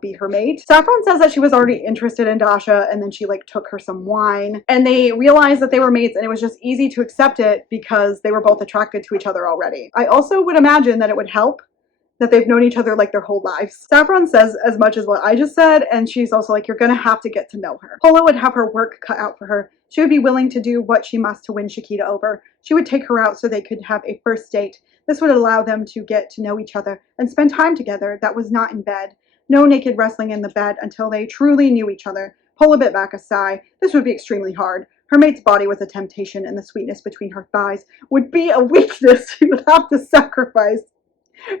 be her mate. Saffron says that she was already interested in Dasha and then she took her some wine and they realized that they were mates and it was just easy to accept it because they were both attracted to each other already. I also would imagine that it would help that they've known each other their whole lives. Saffron says as much as what I just said, and she's also like, you're gonna have to get to know her. Pola would have her work cut out for her. She would be willing to do what she must to win Shakita over. She would take her out so they could have a first date. This would allow them to get to know each other and spend time together that was not in bed. No naked wrestling in the bed until they truly knew each other. Pola bit back a sigh. This would be extremely hard. Her mate's body was a temptation, and the sweetness between her thighs would be a weakness she would have to sacrifice.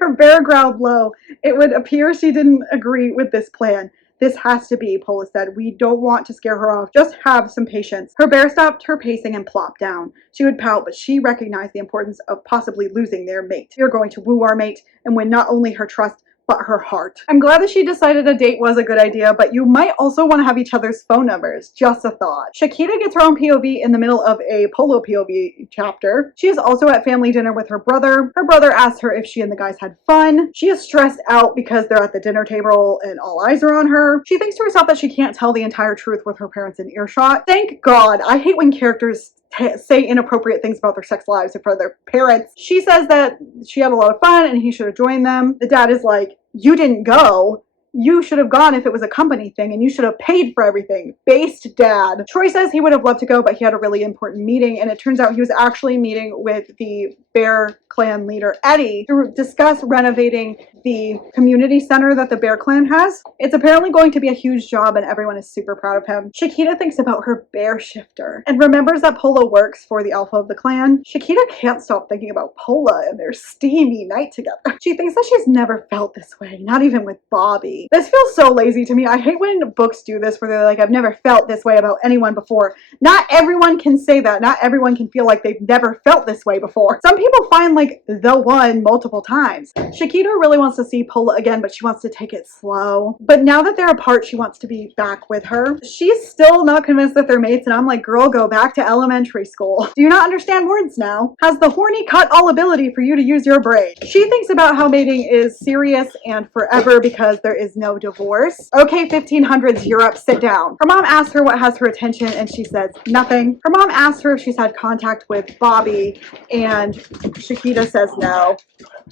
Her bear growled low. It would appear she didn't agree with this plan. This has to be, Pola said. We don't want to scare her off. Just have some patience. Her bear stopped her pacing and plopped down. She would pout, but she recognized the importance of possibly losing their mate. You're going to woo our mate and win not only her trust, but her heart. I'm glad that she decided a date was a good idea, but you might also want to have each other's phone numbers. Just a thought. Shakita gets her own POV in the middle of a Polo POV chapter. She is also at family dinner with her brother. Her brother asks her if she and the guys had fun. She is stressed out because they're at the dinner table and all eyes are on her. She thinks to herself that she can't tell the entire truth with her parents in earshot. Thank God. I hate when characters say inappropriate things about their sex lives in front of their parents. She says that she had a lot of fun and he should have joined them. The dad is like, you didn't go. You should have gone if it was a company thing, and you should have paid for everything. Based dad. Troy says he would have loved to go, but he had a really important meeting, and it turns out he was actually meeting with the Bear Clan leader, Eddie, to discuss renovating the community center that the Bear Clan has. It's apparently going to be a huge job, and everyone is super proud of him. Shakita thinks about her bear shifter, and remembers that Pola works for the alpha of the clan. Shakita can't stop thinking about Pola and their steamy night together. She thinks that she's never felt this way, not even with Bobby. This feels so lazy to me. I hate when books do this where they're like, I've never felt this way about anyone before. Not everyone can say that. Not everyone can feel like they've never felt this way before. Some people find like the one multiple times. Shakita really wants to see Pola again, but she wants to take it slow. But now that they're apart, she wants to be back with her. She's still not convinced that they're mates, and I'm like, girl, go back to elementary school. Do you not understand words now? Has the horny cut all ability for you to use your brain? She thinks about how mating is serious and forever because there is no divorce. Okay, 1500s Europe, sit down. Her mom asks her what has her attention, and she says nothing. Her mom asks her if she's had contact with Bobby, and Shakita says no.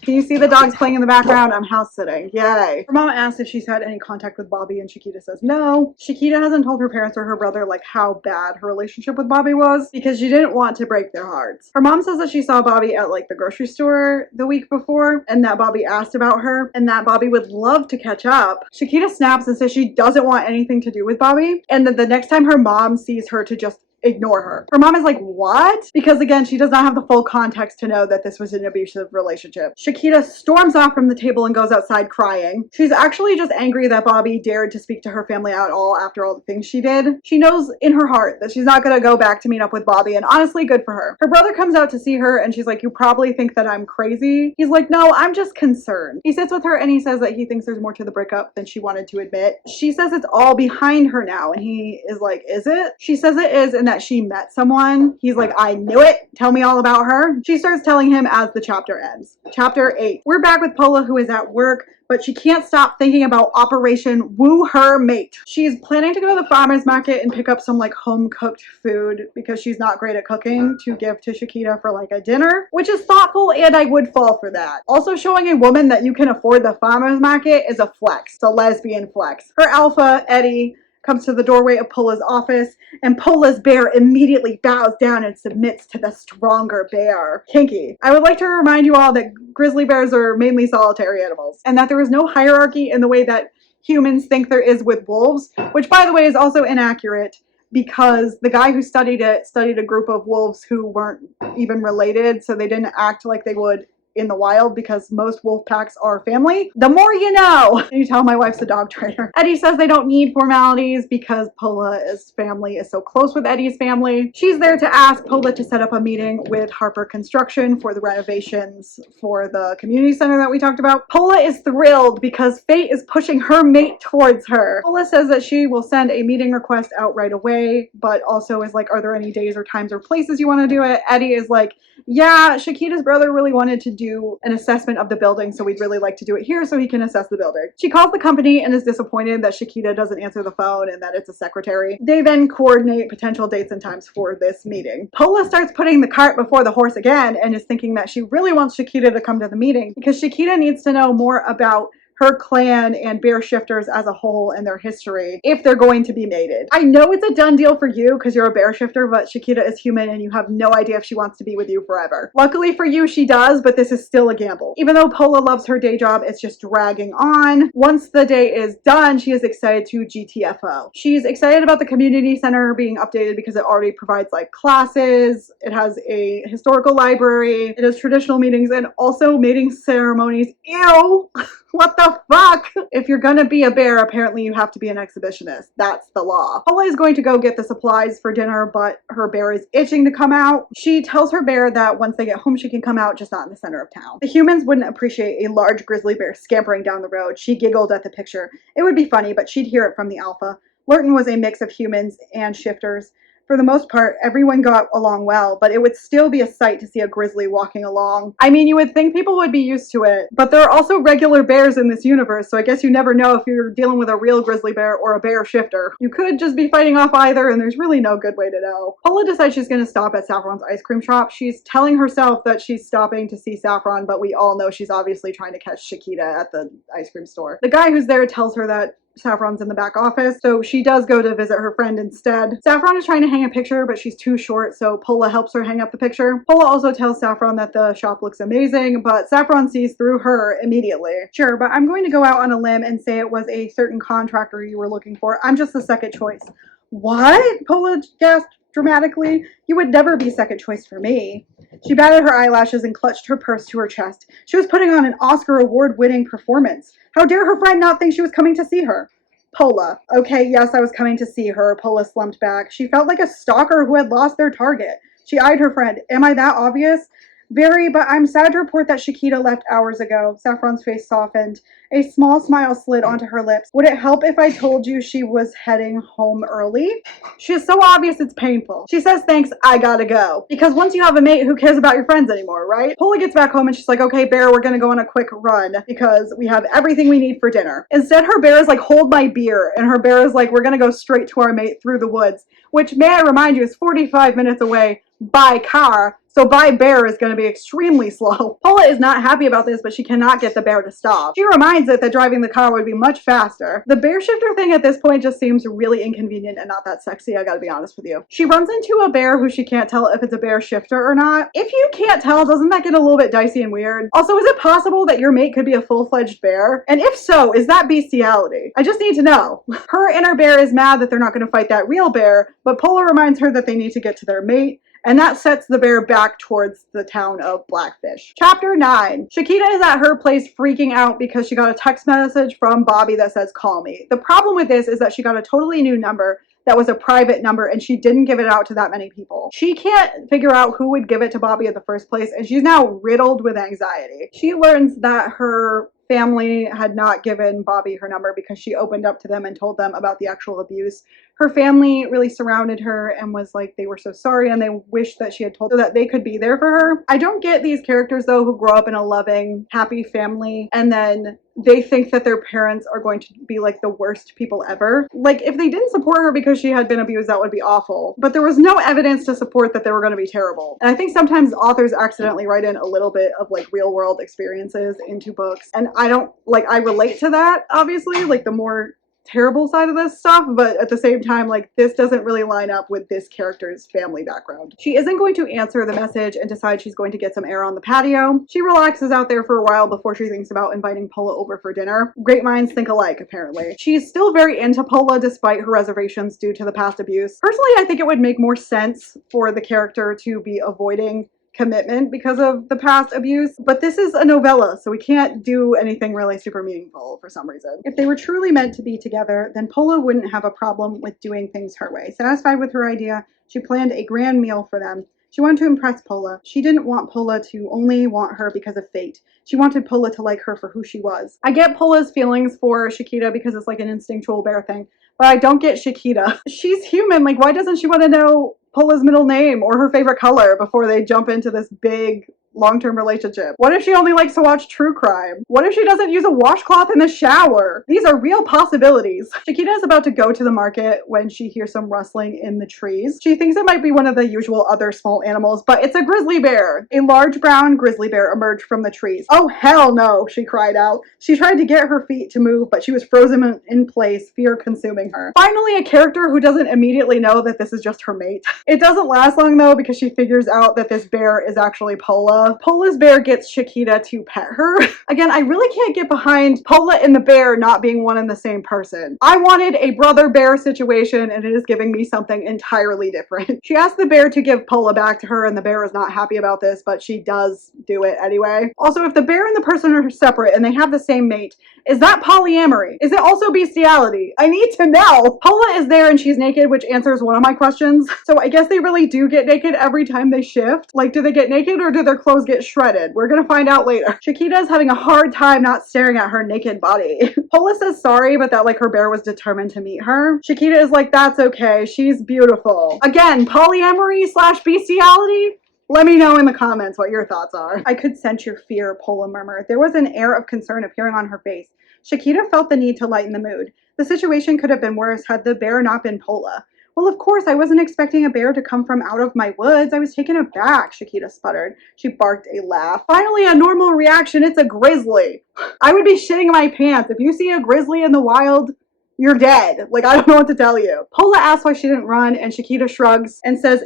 Can you see the dogs playing in the background? I'm house sitting. Yay. Her mom asks if she's had any contact with Bobby, and Shakita says no. Shakita hasn't told her parents or her brother like how bad her relationship with Bobby was because she didn't want to break their hearts. Her mom says that she saw Bobby at like the grocery store the week before, and that Bobby asked about her, and that Bobby would love to catch up. Shakita snaps and says she doesn't want anything to do with Bobby, and that the next time her mom sees her to just ignore her. Her mom is like, what? Because again, she does not have the full context to know that this was an abusive relationship. Shakita storms off from the table and goes outside crying. She's actually just angry that Bobby dared to speak to her family at all after all the things she did. She knows in her heart that she's not gonna go back to meet up with Bobby, and honestly, good for her. Her brother comes out to see her, and she's like, you probably think that I'm crazy. He's like, no, I'm just concerned. He sits with her and he says that he thinks there's more to the breakup than she wanted to admit. She says it's all behind her now, and he is like, is it? She says it is, and that she met someone. He's like, I knew it. Tell me all about her. She starts telling him as the chapter ends. Chapter 8. We're back with Pola, who is at work, but she can't stop thinking about Operation Woo Her Mate. She's planning to go to the farmer's market and pick up some like home-cooked food because she's not great at cooking to give to Shakita for like a dinner, which is thoughtful, and I would fall for that. Also, showing a woman that you can afford the farmer's market is a flex. It's a lesbian flex. Her alpha, Eddie, comes to the doorway of Pola's office, and Pola's bear immediately bows down and submits to the stronger bear. Kinky. I would like to remind you all that grizzly bears are mainly solitary animals, and that there is no hierarchy in the way that humans think there is with wolves, which by the way is also inaccurate, because the guy who studied it studied a group of wolves who weren't even related, so they didn't act like they would in the wild because most wolf packs are family. The more you know. You tell my wife's a dog trainer. Eddie says they don't need formalities because Pola's family is so close with Eddie's family. She's there to ask Pola to set up a meeting with Harper Construction for the renovations for the community center that we talked about. Pola is thrilled because fate is pushing her mate towards her. Pola says that she will send a meeting request out right away, but also is like, are there any days or times or places you want to do it? Eddie is like, yeah, Shakita's brother really wanted to do an assessment of the building, so we'd really like to do it here so he can assess the building. She calls the company and is disappointed that Shakita doesn't answer the phone and that it's a secretary. They then coordinate potential dates and times for this meeting. Pola starts putting the cart before the horse again and is thinking that she really wants Shakita to come to the meeting because Shakita needs to know more about her clan and bear shifters as a whole and their history if they're going to be mated. I know it's a done deal for you because you're a bear shifter, but Shakita is human and you have no idea if she wants to be with you forever. Luckily for you, she does, but this is still a gamble. Even though Pola loves her day job, it's just dragging on. Once the day is done, she is excited to GTFO. She's excited about the community center being updated because it already provides like classes, it has a historical library, it has traditional meetings, and also mating ceremonies. Ew! What the fuck? If you're gonna be a bear, apparently you have to be an exhibitionist. That's the law. Pola is going to go get the supplies for dinner, but her bear is itching to come out. She tells her bear that once they get home, she can come out, just not in the center of town. The humans wouldn't appreciate a large grizzly bear scampering down the road. She giggled at the picture. It would be funny, but she'd hear it from the alpha. Lurton was a mix of humans and shifters. For the most part, everyone got along well, but it would still be a sight to see a grizzly walking along. I mean, you would think people would be used to it, but there are also regular bears in this universe, so I guess you never know if you're dealing with a real grizzly bear or a bear shifter. You could just be fighting off either, and there's really no good way to know. Pola decides she's going to stop at Saffron's ice cream shop. She's telling herself that she's stopping to see Saffron, but we all know she's obviously trying to catch Shakita at the ice cream store. The guy who's there tells her that Saffron's in the back office, so she does go to visit her friend instead. Saffron is trying to hang a picture, but she's too short, so Pola helps her hang up the picture. Pola also tells Saffron that the shop looks amazing, but Saffron sees through her immediately. Sure, but I'm going to go out on a limb and say it was a certain contractor you were looking for. I'm just the second choice. What? Pola gasped dramatically. You would never be second choice for me. She batted her eyelashes and clutched her purse to her chest. She was putting on an Oscar award-winning performance. How dare her friend not think she was coming to see her? Pola. Okay, yes, I was coming to see her. Pola slumped back. She felt like a stalker who had lost their target. She eyed her friend. Am I that obvious? Very, but I'm sad to report that Shakita left hours ago. Saffron's face softened. A small smile slid onto her lips. Would it help if I told you she was heading home early? She is so obvious it's painful. She says thanks, I gotta go. Because once you have a mate, who cares about your friends anymore, right? Pola gets back home and she's like, okay, bear, we're gonna go on a quick run because we have everything we need for dinner. Instead, her bear is like, hold my beer. And her bear is like, we're gonna go straight to our mate through the woods, which, may I remind you, is 45 minutes away by car. So by bear is going to be extremely slow. Pola is not happy about this, but she cannot get the bear to stop. She reminds it that driving the car would be much faster. The bear shifter thing at this point just seems really inconvenient and not that sexy, I gotta be honest with you. She runs into a bear who she can't tell if it's a bear shifter or not. If you can't tell, doesn't that get a little bit dicey and weird? Also, is it possible that your mate could be a full-fledged bear? And if so, is that bestiality? I just need to know. Her inner bear is mad that they're not going to fight that real bear, but Pola reminds her that they need to get to their mate. And that sets the bear back towards the town of Blackfish. Chapter 9. Shakita is at her place freaking out because she got a text message from Bobby that says, call me. The problem with this is that she got a totally new number that was a private number and she didn't give it out to that many people. She can't figure out who would give it to Bobby in the first place, and she's now riddled with anxiety. She learns that her family had not given Bobby her number because she opened up to them and told them about the actual abuse. Her family really surrounded her and was like, they were so sorry and they wished that she had told so that they could be there for her. I don't get these characters though who grow up in a loving, happy family and then they think that their parents are going to be like the worst people ever. Like, if they didn't support her because she had been abused, that would be awful. But there was no evidence to support that they were going to be terrible. And I think sometimes authors accidentally write in a little bit of like real world experiences into books. And I don't, like, I relate to that, obviously, like the more terrible side of this stuff, but at the same time, like, this doesn't really line up with this character's family background. She isn't going to answer the message and decides she's going to get some air on the patio. She relaxes out there for a while before she thinks about inviting Pola over for dinner. Great minds think alike, apparently. She's still very into Pola despite her reservations due to the past abuse. Personally, I think it would make more sense for the character to be avoiding commitment because of the past abuse, but this is a novella, so we can't do anything really super meaningful for some reason. If they were truly meant to be together, then Pola wouldn't have a problem with doing things her way. Satisfied with her idea, she planned a grand meal for them. She wanted to impress Pola. She didn't want Pola to only want her because of fate. She wanted Pola to like her for who she was. I get Pola's feelings for Shakita because it's like an instinctual bear thing, but I don't get Shakita. She's human, like why doesn't she want to know Pola's middle name or her favorite color before they jump into this big long-term relationship? What if she only likes to watch true crime? What if she doesn't use a washcloth in the shower? These are real possibilities. Chiquita is about to go to the market when she hears some rustling in the trees. She thinks it might be one of the usual other small animals, but it's a grizzly bear. A large brown grizzly bear emerged from the trees. Oh hell no, she cried out. She tried to get her feet to move, but she was frozen in place, fear consuming her. Finally, a character who doesn't immediately know that this is just her mate. It doesn't last long though, because she figures out that this bear is actually Pola. Pola's bear gets Chiquita to pet her. Again, I really can't get behind Pola and the bear not being one and the same person. I wanted a brother bear situation, and it is giving me something entirely different. She asked the bear to give Pola back to her, and the bear is not happy about this, but she does do it anyway. Also, if the bear and the person are separate and they have the same mate, is that polyamory? Is it also bestiality? I need to know. Pola is there and she's naked, which answers one of my questions. So I guess they really do get naked every time they shift. Like, do they get naked or do their clothes get shredded? We're gonna find out later. Chiquita is having a hard time not staring at her naked body. Pola says sorry, but that like her bear was determined to meet her. Chiquita is like, that's okay, she's beautiful. Again, polyamory / bestiality? Let me know in the comments what your thoughts are. I could sense your fear, Pola murmured. There was an air of concern appearing on her face. Chiquita felt the need to lighten the mood. The situation could have been worse had the bear not been Pola. Well, of course, I wasn't expecting a bear to come from out of my woods. I was taken aback, Chiquita sputtered. She barked a laugh. Finally, a normal reaction. It's a grizzly. I would be shitting my pants. If you see a grizzly in the wild, you're dead. Like, I don't know what to tell you. Pola asks why she didn't run, and Chiquita shrugs and says,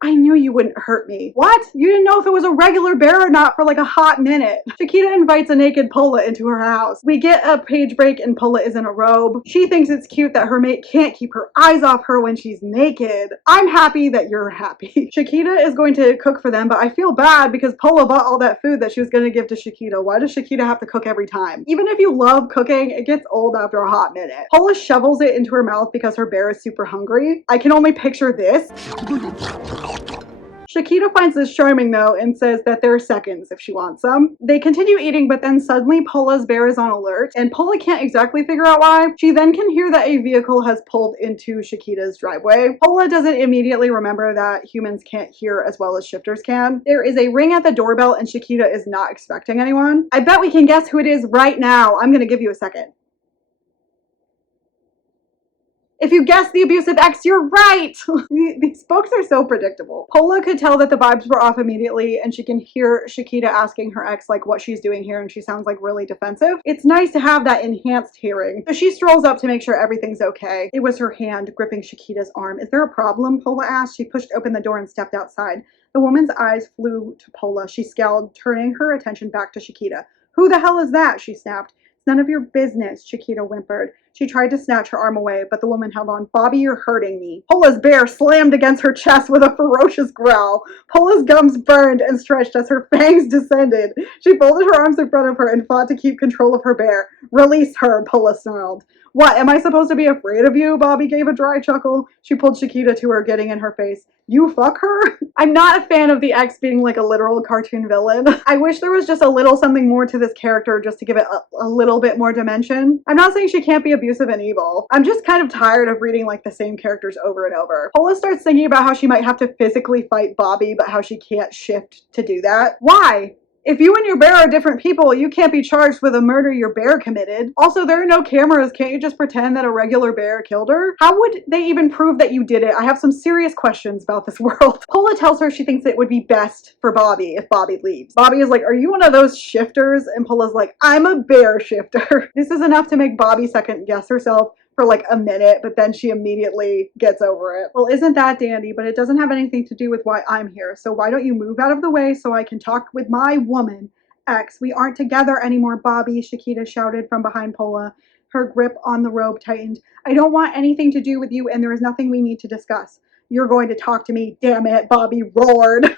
I knew you wouldn't hurt me. What? You didn't know if it was a regular bear or not for like a hot minute. Chiquita invites a naked Pola into her house. We get a page break and Pola is in a robe. She thinks it's cute that her mate can't keep her eyes off her when she's naked. I'm happy that you're happy. Chiquita is going to cook for them, but I feel bad because Pola bought all that food that she was going to give to Chiquita. Why does Chiquita have to cook every time? Even if you love cooking, it gets old after a hot minute. Pola shovels it into her mouth because her bear is super hungry. I can only picture this. Chiquita finds this charming though and says that there are seconds if she wants some. They continue eating, but then suddenly Pola's bear is on alert and Pola can't exactly figure out why. She then can hear that a vehicle has pulled into Chiquita's driveway. Pola doesn't immediately remember that humans can't hear as well as shifters can. There is a ring at the doorbell and Chiquita is not expecting anyone. I bet we can guess who it is right now. I'm gonna give you a second. If you guessed the abusive ex, you're right! These books are so predictable. Pola could tell that the vibes were off immediately, and she can hear Chiquita asking her ex like what she's doing here, and she sounds like really defensive. It's nice to have that enhanced hearing. So she strolls up to make sure everything's okay. It was her hand gripping Chiquita's arm. Is there a problem? Pola asked. She pushed open the door and stepped outside. The woman's eyes flew to Pola. She scowled, turning her attention back to Chiquita. Who the hell is that? She snapped. None of your business, Chiquita whimpered. She tried to snatch her arm away, but the woman held on. Bobby, you're hurting me. Pola's bear slammed against her chest with a ferocious growl. Pola's gums burned and stretched as her fangs descended. She folded her arms in front of her and fought to keep control of her bear. Release her, Pola snarled. What, am I supposed to be afraid of you? Bobby gave a dry chuckle. She pulled Chiquita to her, getting in her face. You fuck her? I'm not a fan of the ex being like a literal cartoon villain. I wish there was just a little something more to this character just to give it a little bit more dimension. I'm not saying she can't be abusive and evil. I'm just kind of tired of reading like the same characters over and over. Pola starts thinking about how she might have to physically fight Bobby, but how she can't shift to do that. Why? If you and your bear are different people, you can't be charged with a murder your bear committed. Also, there are no cameras. Can't you just pretend that a regular bear killed her? How would they even prove that you did it? I have some serious questions about this world. Pola tells her she thinks it would be best for Bobby if Bobby leaves. Bobby is like, are you one of those shifters? And Pola's like, I'm a bear shifter. This is enough to make Bobby second guess herself for like a minute, but then she immediately gets over it. Well, isn't that dandy? But it doesn't have anything to do with why I'm here. So why don't you move out of the way so I can talk with my woman, ex? We aren't together anymore, Bobby, Chiquita shouted from behind Pola. Her grip on the robe tightened. I don't want anything to do with you, and there is nothing we need to discuss. You're going to talk to me, damn it, Bobby roared.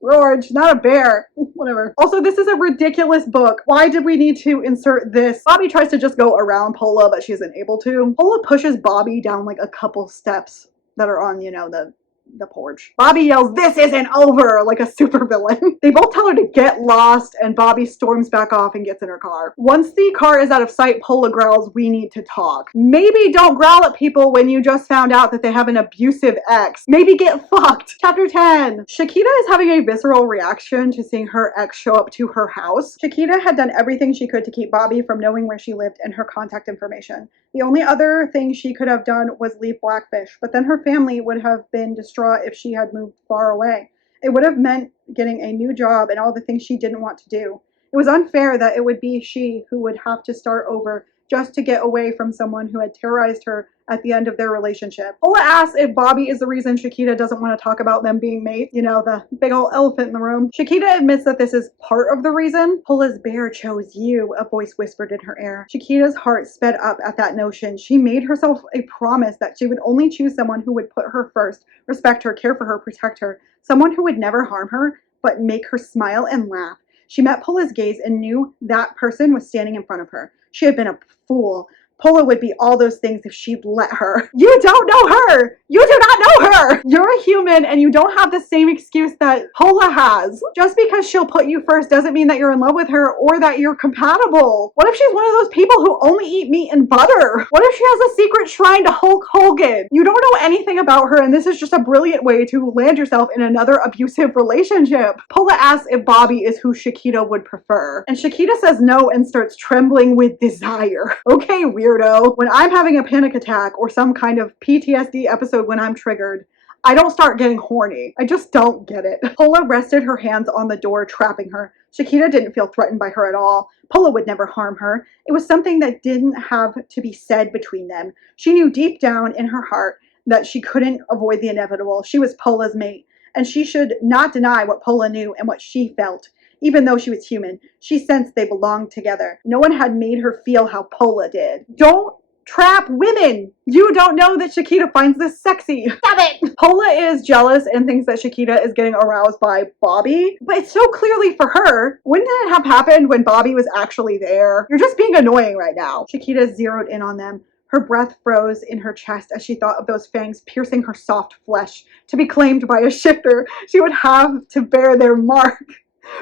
Roared, she's not a bear. Whatever. Also, this is a ridiculous book. Why did we need to insert this? Bobby tries to just go around Pola, but she isn't able to. Pola pushes Bobby down like a couple steps that are on, you know, the the porch. Bobby yells, "This isn't over," like a supervillain. They both tell her to get lost, and Bobby storms back off and gets in her car. Once the car is out of sight, Pola growls, "We need to talk." Maybe don't growl at people when you just found out that they have an abusive ex. Maybe get fucked. Chapter 10. Shakita is having a visceral reaction to seeing her ex show up to her house. Shakita had done everything she could to keep Bobby from knowing where she lived and her contact information. The only other thing she could have done was leave Blackfish, but then her family would have been distraught if she had moved far away. It would have meant getting a new job and all the things she didn't want to do. It was unfair that it would be she who would have to start over just to get away from someone who had terrorized her at the end of their relationship. Pola asks if Bobby is the reason Shakita doesn't want to talk about them being mates. You know, the big old elephant in the room. Shakita admits that this is part of the reason. "Pola's bear chose you," a voice whispered in her ear. Shakita's heart sped up at that notion. She made herself a promise that she would only choose someone who would put her first, respect her, care for her, protect her. Someone who would never harm her, but make her smile and laugh. She met Pola's gaze and knew that person was standing in front of her. She had been a fool. Pola would be all those things if she'd let her. You don't know her! You do not know her! You're a human and you don't have the same excuse that Pola has. Just because she'll put you first doesn't mean that you're in love with her or that you're compatible. What if she's one of those people who only eat meat and butter? What if she has a secret shrine to Hulk Hogan? You don't know anything about her and this is just a brilliant way to land yourself in another abusive relationship. Pola asks if Bobby is who Shakita would prefer. And Shakita says no and starts trembling with desire. Okay, weirdo. When I'm having a panic attack or some kind of PTSD episode when I'm triggered, I don't start getting horny. I just don't get it. Pola rested her hands on the door, trapping her. Shakita didn't feel threatened by her at all. Pola would never harm her. It was something that didn't have to be said between them. She knew deep down in her heart that she couldn't avoid the inevitable. She was Pola's mate, and she should not deny what Pola knew and what she felt. Even though she was human, she sensed they belonged together. No one had made her feel how Pola did. Don't trap women! You don't know that Shakita finds this sexy. Stop it! Pola is jealous and thinks that Shakita is getting aroused by Bobby, but it's so clearly for her. Wouldn't it have happened when Bobby was actually there? You're just being annoying right now. Shakita zeroed in on them. Her breath froze in her chest as she thought of those fangs piercing her soft flesh. To be claimed by a shifter, she would have to bear their mark.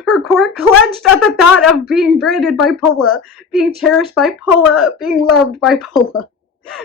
Her core clenched at the thought of being branded by Pola, being cherished by Pola, being loved by Pola.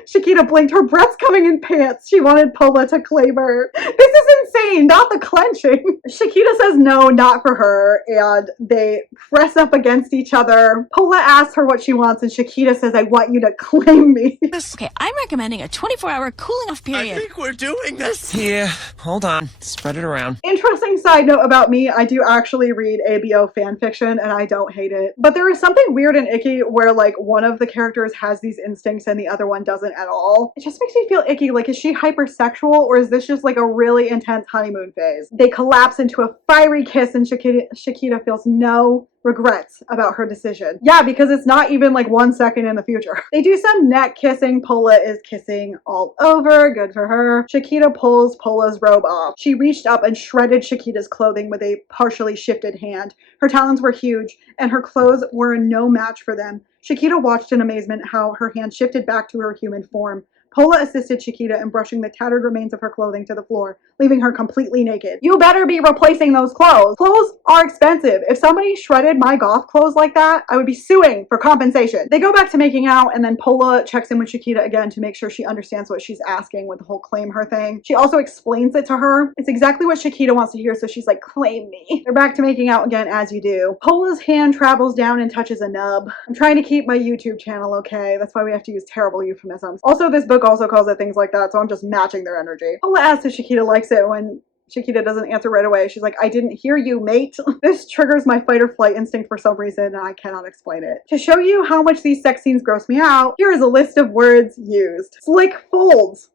Shakita blinked, her breaths coming in pants. She wanted Pola to claim her. This is insane, not the clenching. Shakita says no, not for her, and they press up against each other. Pola asks her what she wants, and Shakita says, "I want you to claim me." Okay, I'm recommending a 24-hour cooling off period. I think we're doing this. Here, hold on. Spread it around. Interesting side note about me, I do actually read ABO fanfiction, and I don't hate it. But there is something weird and icky where, like, one of the characters has these instincts and the other one doesn't at all. It just makes me feel icky. Like, is she hypersexual or is this just like a really intense honeymoon phase? They collapse into a fiery kiss and Shakita feels no regrets about her decision. Yeah, because it's not even like 1 second in the future. They do some neck kissing. Pola is kissing all over. Good for her. Shakita pulls Pola's robe off. She reached up and shredded Shakita's clothing with a partially shifted hand. Her talons were huge and her clothes were no match for them. Shakita watched in amazement how her hand shifted back to her human form. Pola assisted Shakita in brushing the tattered remains of her clothing to the floor, leaving her completely naked. You better be replacing those clothes. Clothes are expensive. If somebody shredded my goth clothes like that, I would be suing for compensation. They go back to making out, and then Pola checks in with Shakita again to make sure she understands what she's asking with the whole claim her thing. She also explains it to her. It's exactly what Shakita wants to hear, so she's like, claim me. They're back to making out again as you do. Pola's hand travels down and touches a nub. I'm trying to keep my YouTube channel okay. That's why we have to use terrible euphemisms. Also, this book also calls it things like that, so I'm just matching their energy. Pola asks if Shakita likes it. When Shakita doesn't answer right away, she's like, I didn't hear you, mate. This triggers my fight or flight instinct for some reason, and I cannot explain it. To show you how much these sex scenes gross me out, here is a list of words used. Slick folds,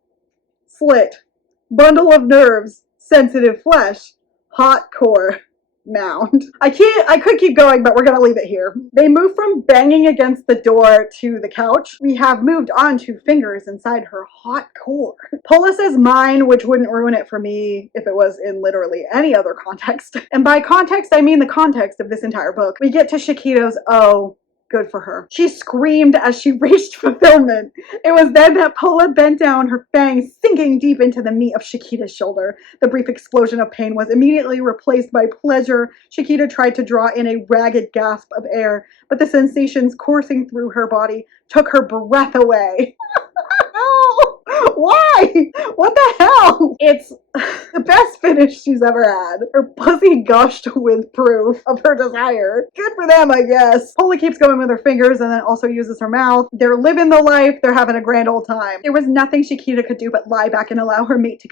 slit, bundle of nerves, sensitive flesh, hot core, mound. I could keep going, but we're gonna leave it here. They move from banging against the door to the couch. We have moved on to fingers inside her hot core. Pola says mine, which wouldn't ruin it for me if it was in literally any other context. And by context, I mean the context of this entire book. We get to Shakito's, oh, Good for her. She screamed as she reached fulfillment. It was then that Pola bent down, her fangs sinking deep into the meat of Chiquita's shoulder. The brief explosion of pain was immediately replaced by pleasure. Chiquita tried to draw in a ragged gasp of air, but the sensations coursing through her body took her breath away. Why? What the hell? It's the best finish she's ever had. Her pussy gushed with proof of her desire. Good for them, I guess. Pola keeps going with her fingers and then also uses her mouth. They're living the life. They're having a grand old time. There was nothing Chiquita could do but lie back and allow her mate to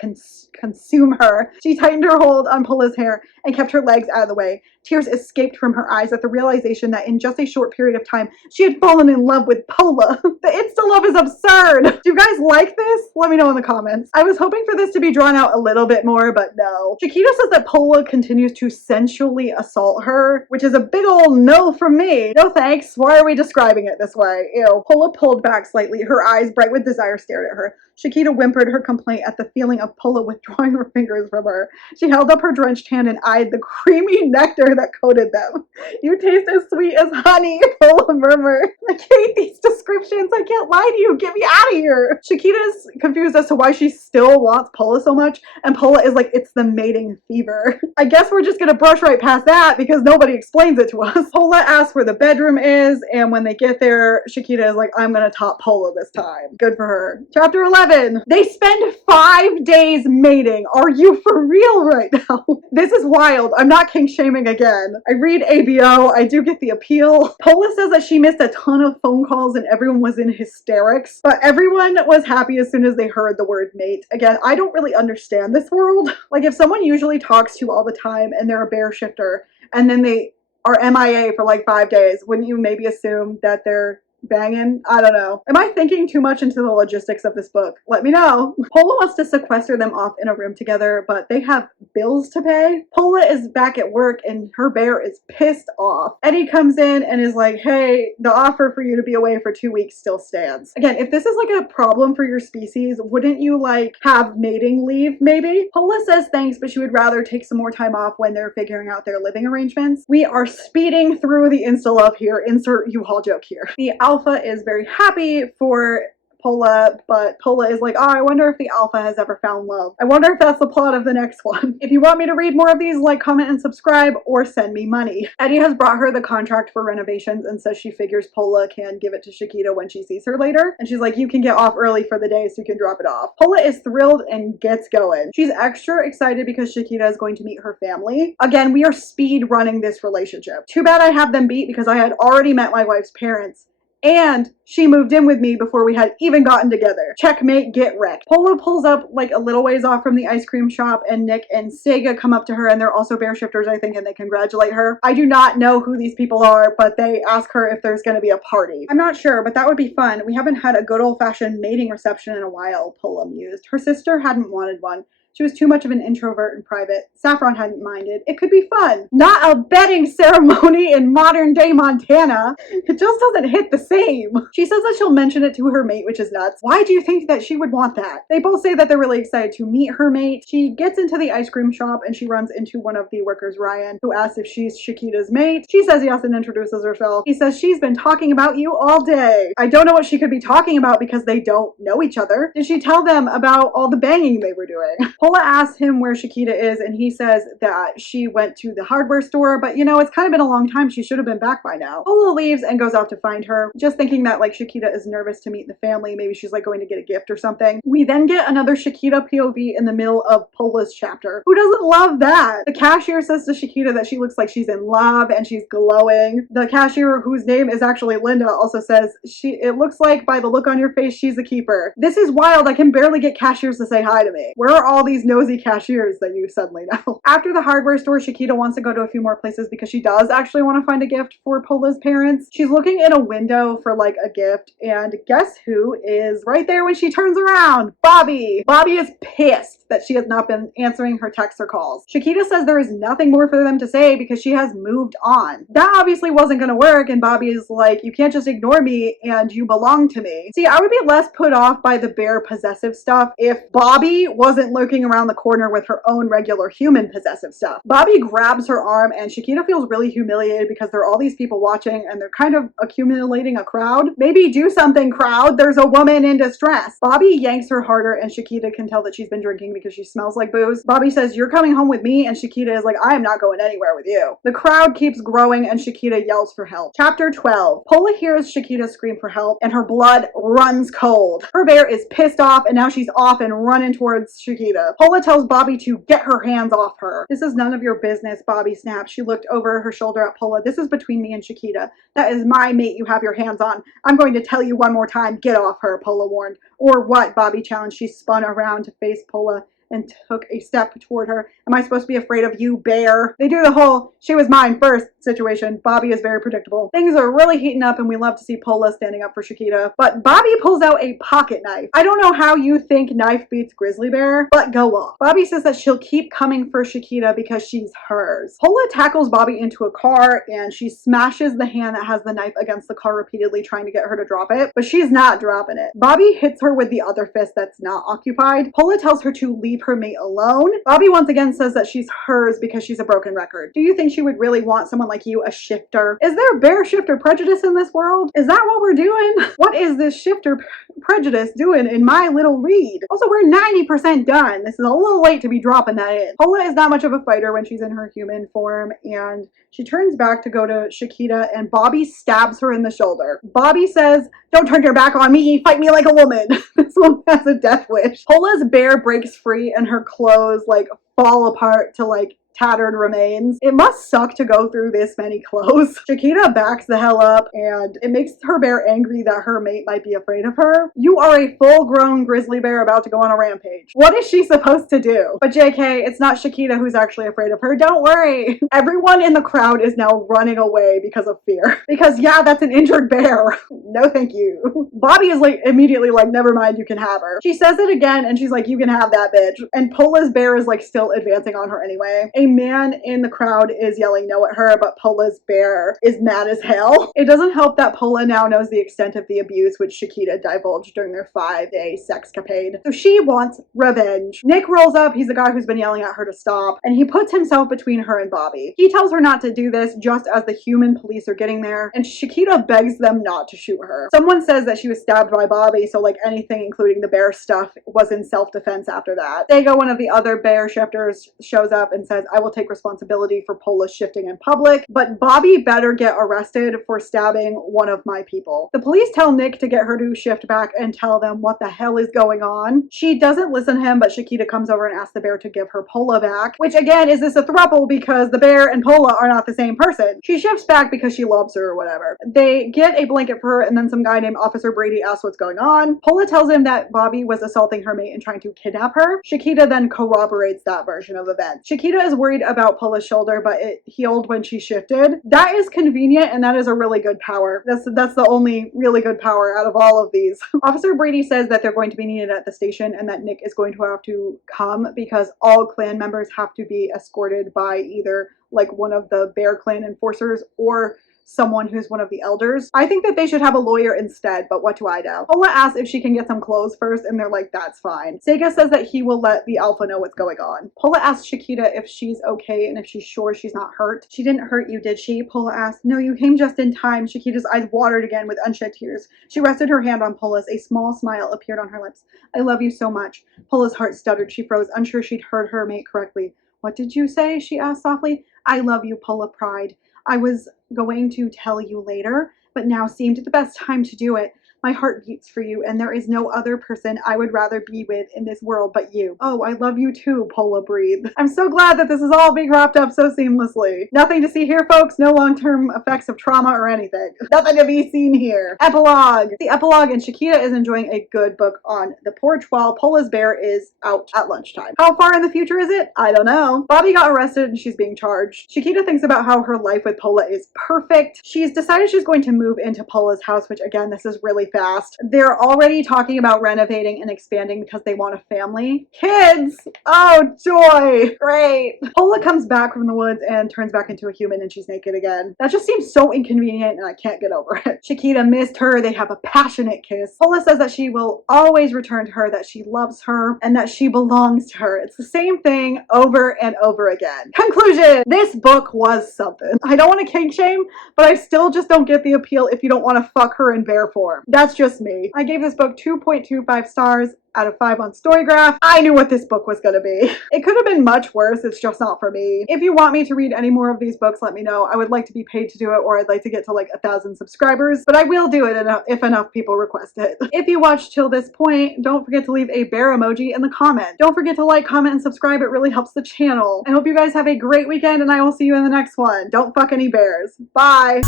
consume her. She tightened her hold on Pola's hair and kept her legs out of the way. Tears escaped from her eyes at the realization that in just a short period of time, she had fallen in love with Pola. The insta-love is absurd. Do you guys like this? Let me know in the comments. I was hoping for this to be drawn out a little bit more, but no. Chiquita says that Pola continues to sensually assault her, which is a big old no from me. No thanks. Why are we describing it this way? Ew. Pola pulled back slightly. Her eyes, bright with desire, stared at her. Chiquita whimpered her complaint at the feeling of Pola withdrawing her fingers from her. She held up her drenched hand and eyed the creamy nectar that coated them. You taste as sweet as honey, Pola murmured. I hate these descriptions. I can't lie to you. Get me out of here. Chiquita's confused as to why she still wants Pola so much, and Pola is like, it's the mating fever. I guess we're just gonna brush right past that because nobody explains it to us. Pola asks where the bedroom is, and when they get there, Chiquita is like, I'm gonna top Pola this time. Good for her. Chapter 11. They spend 5 days mating. Are you for real right now? This is wild. I'm not kink shaming again. I read ABO. I do get the appeal. Pola says that she missed a ton of phone calls and everyone was in hysterics, but everyone was happy as soon as they heard the word mate. Again, I don't really understand this world. Like if someone usually talks to you all the time and they're a bear shifter and then they are MIA for like 5 days, wouldn't you maybe assume that they're banging? I don't know. Am I thinking too much into the logistics of this book? Let me know. Pola wants to sequester them off in a room together, but they have bills to pay. Pola is back at work and her bear is pissed off. Eddie comes in and is like, hey, the offer for you to be away for 2 weeks still stands. Again, if this is like a problem for your species, wouldn't you like have mating leave maybe? Pola says thanks, but she would rather take some more time off when they're figuring out their living arrangements. We are speeding through the insta-love here. Insert U-Haul joke here. The Alpha is very happy for Pola, but Pola is like, oh, I wonder if the Alpha has ever found love. I wonder if that's the plot of the next one. If you want me to read more of these, like, comment, and subscribe, or send me money. Eddie has brought her the contract for renovations and says she figures Pola can give it to Chiquita when she sees her later. And she's like, you can get off early for the day so you can drop it off. Pola is thrilled and gets going. She's extra excited because Chiquita is going to meet her family. Again, we are speed running this relationship. Too bad I have them beat because I had already met my wife's parents. And she moved in with me before we had even gotten together. Checkmate, get wrecked. Pola pulls up like a little ways off from the ice cream shop and Nick and Sega come up to her and they're also bear shifters, I think, and they congratulate her. I do not know who these people are, but they ask her if there's going to be a party. I'm not sure, but that would be fun. We haven't had a good old-fashioned mating reception in a while, Pola mused. Her sister hadn't wanted one. She was too much of an introvert and private. Saffron hadn't minded. It could be fun. Not a betting ceremony in modern day Montana. It just doesn't hit the same. She says that she'll mention it to her mate, which is nuts. Why do you think that she would want that? They both say that they're really excited to meet her mate. She gets into the ice cream shop and she runs into one of the workers, Ryan, who asks if she's Chiquita's mate. She says yes and introduces herself. He says she's been talking about you all day. I don't know what she could be talking about because they don't know each other. Did she tell them about all the banging they were doing? Pola asks him where Chiquita is and he says that she went to the hardware store, but you know, it's kind of been a long time. She should have been back by now. Pola leaves and goes out to find her, just thinking that like Chiquita is nervous to meet the family. Maybe she's like going to get a gift or something. We then get another Chiquita POV in the middle of Pola's chapter. Who doesn't love that? The cashier says to Chiquita that she looks like she's in love and she's glowing. The cashier, whose name is actually Linda, also says it looks like by the look on your face, she's a keeper. This is wild. I can barely get cashiers to say hi to me. Where are all these nosy cashiers that you suddenly know? After the hardware store, Chiquita wants to go to a few more places because she does actually want to find a gift for Pola's parents. She's looking in a window for like a gift, and guess who is right there when she turns around? Bobby! Bobby is pissed that she has not been answering her texts or calls. Chiquita says there is nothing more for them to say because she has moved on. That obviously wasn't going to work, and Bobby is like, you can't just ignore me and you belong to me. See, I would be less put off by the bear possessive stuff if Bobby wasn't looking sneaking around the corner with her own regular human possessive stuff. Bobby grabs her arm and Chiquita feels really humiliated because there are all these people watching and they're kind of accumulating a crowd. Maybe do something, crowd. There's a woman in distress. Bobby yanks her harder and Chiquita can tell that she's been drinking because she smells like booze. Bobby says, "You're coming home with me," and Chiquita is like, "I am not going anywhere with you." The crowd keeps growing and Chiquita yells for help. Chapter 12. Pola hears Chiquita scream for help and her blood runs cold. Her bear is pissed off and now she's off and running towards Chiquita. Pola tells Bobby to get her hands off her. "This is none of your business," Bobby snapped. She looked over her shoulder at Pola. "This is between me and Chiquita. That is my mate you have your hands on. I'm going to tell you one more time, get off her," Pola warned. "Or what?" Bobby challenged. She spun around to face Pola and took a step toward her. "Am I supposed to be afraid of you, bear?" They do the whole "she was mine first" situation. Bobby is very predictable. Things are really heating up and we love to see Pola standing up for Chiquita. But Bobby pulls out a pocket knife. I don't know how you think knife beats grizzly bear, but go off. Bobby says that she'll keep coming for Chiquita because she's hers. Pola tackles Bobby into a car and she smashes the hand that has the knife against the car repeatedly, trying to get her to drop it, but she's not dropping it. Bobby hits her with the other fist that's not occupied. Pola tells her to leave her mate alone. Bobby once again says that she's hers because she's a broken record. "Do you think she would really want someone like you, a shifter? Is there bear shifter prejudice in this world? Is that what we're doing? What is this shifter prejudice doing in my little read?" Also, we're 90% done. This is a little late to be dropping that in. Pola is not much of a fighter when she's in her human form, and she turns back to go to Chiquita, and Bobby stabs her in the shoulder. Bobby says, "Don't turn your back on me, fight me like a woman." This one has a death wish. Pola's bear breaks free and her clothes like fall apart to like tattered remains. It must suck to go through this many clothes. Chiquita backs the hell up and it makes her bear angry that her mate might be afraid of her. "You are a full-grown grizzly bear about to go on a rampage. What is she supposed to do?" But JK, it's not Chiquita who's actually afraid of her. Don't worry. Everyone in the crowd is now running away because of fear. Because yeah, that's an injured bear. No thank you. Bobby is like immediately like, "Never mind, you can have her." She says it again and she's like, "You can have that bitch." And Pola's bear is like still advancing on her anyway. A man in the crowd is yelling no at her, but Pola's bear is mad as hell. It doesn't help that Pola now knows the extent of the abuse which Chiquita divulged during their 5-day sexcapade. So she wants revenge. Nick rolls up, he's the guy who's been yelling at her to stop, and he puts himself between her and Bobby. He tells her not to do this just as the human police are getting there, and Chiquita begs them not to shoot her. Someone says that she was stabbed by Bobby, so like anything including the bear stuff was in self-defense after that. Sego, one of the other bear shifters, shows up and says, "I will take responsibility for Pola shifting in public, but Bobby better get arrested for stabbing one of my people." The police tell Nick to get her to shift back and tell them what the hell is going on. She doesn't listen to him, but Chiquita comes over and asks the bear to give her Pola back, which again, is this a throuple because the bear and Pola are not the same person. She shifts back because she loves her or whatever. They get a blanket for her and then some guy named Officer Brady asks what's going on. Pola tells him that Bobby was assaulting her mate and trying to kidnap her. Chiquita then corroborates that version of events. Chiquita is worried about Pola's shoulder, but it healed when she shifted. That is convenient and that is a really good power. That's the only really good power out of all of these. Officer Brady says that they're going to be needed at the station and that Nick is going to have to come because all clan members have to be escorted by either like one of the Bear Clan enforcers or someone who's one of the elders. I think that they should have a lawyer instead, but what do I know? Pola asks if she can get some clothes first, and they're like, that's fine. Sega says that he will let the alpha know what's going on. Pola asks Chiquita if she's okay and if she's sure she's not hurt. "She didn't hurt you, did she?" Pola asks. "No, you came just in time." Chiquita's eyes watered again with unshed tears. She rested her hand on Pola's. A small smile appeared on her lips. "I love you so much." Pola's heart stuttered. She froze, unsure she'd heard her mate correctly. "What did you say?" she asked softly. "I love you," Pola cried. "I was going to tell you later, but now seemed the best time to do it. My heart beats for you, and there is no other person I would rather be with in this world but you." "Oh, I love you too," Pola breathed. I'm so glad that this is all being wrapped up so seamlessly. Nothing to see here, folks. No long-term effects of trauma or anything. Nothing to be seen here. Epilogue. The epilogue, and Chiquita is enjoying a good book on the porch while Pola's bear is out at lunchtime. How far in the future is it? I don't know. Bobby got arrested and she's being charged. Chiquita thinks about how her life with Pola is perfect. She's decided she's going to move into Pola's house, which again, this is really fast. They're already talking about renovating and expanding because they want a family. Kids! Oh, joy! Great. Pola comes back from the woods and turns back into a human, and she's naked again. That just seems so inconvenient, and I can't get over it. Chiquita missed her. They have a passionate kiss. Pola says that she will always return to her, that she loves her, and that she belongs to her. It's the same thing over and over again. Conclusion! This book was something. I don't want to kink shame, but I still just don't get the appeal if you don't want to fuck her in bear form. That's just me. I gave this book 2.25 stars out of 5 on Storygraph. I knew what this book was gonna be. It could have been much worse, it's just not for me. If you want me to read any more of these books, let me know. I would like to be paid to do it, or I'd like to get to like 1,000 subscribers, but I will do it if enough people request it. If you watched till this point, don't forget to leave a bear emoji in the comment. Don't forget to like, comment, and subscribe. It really helps the channel. I hope you guys have a great weekend, and I will see you in the next one. Don't fuck any bears. Bye!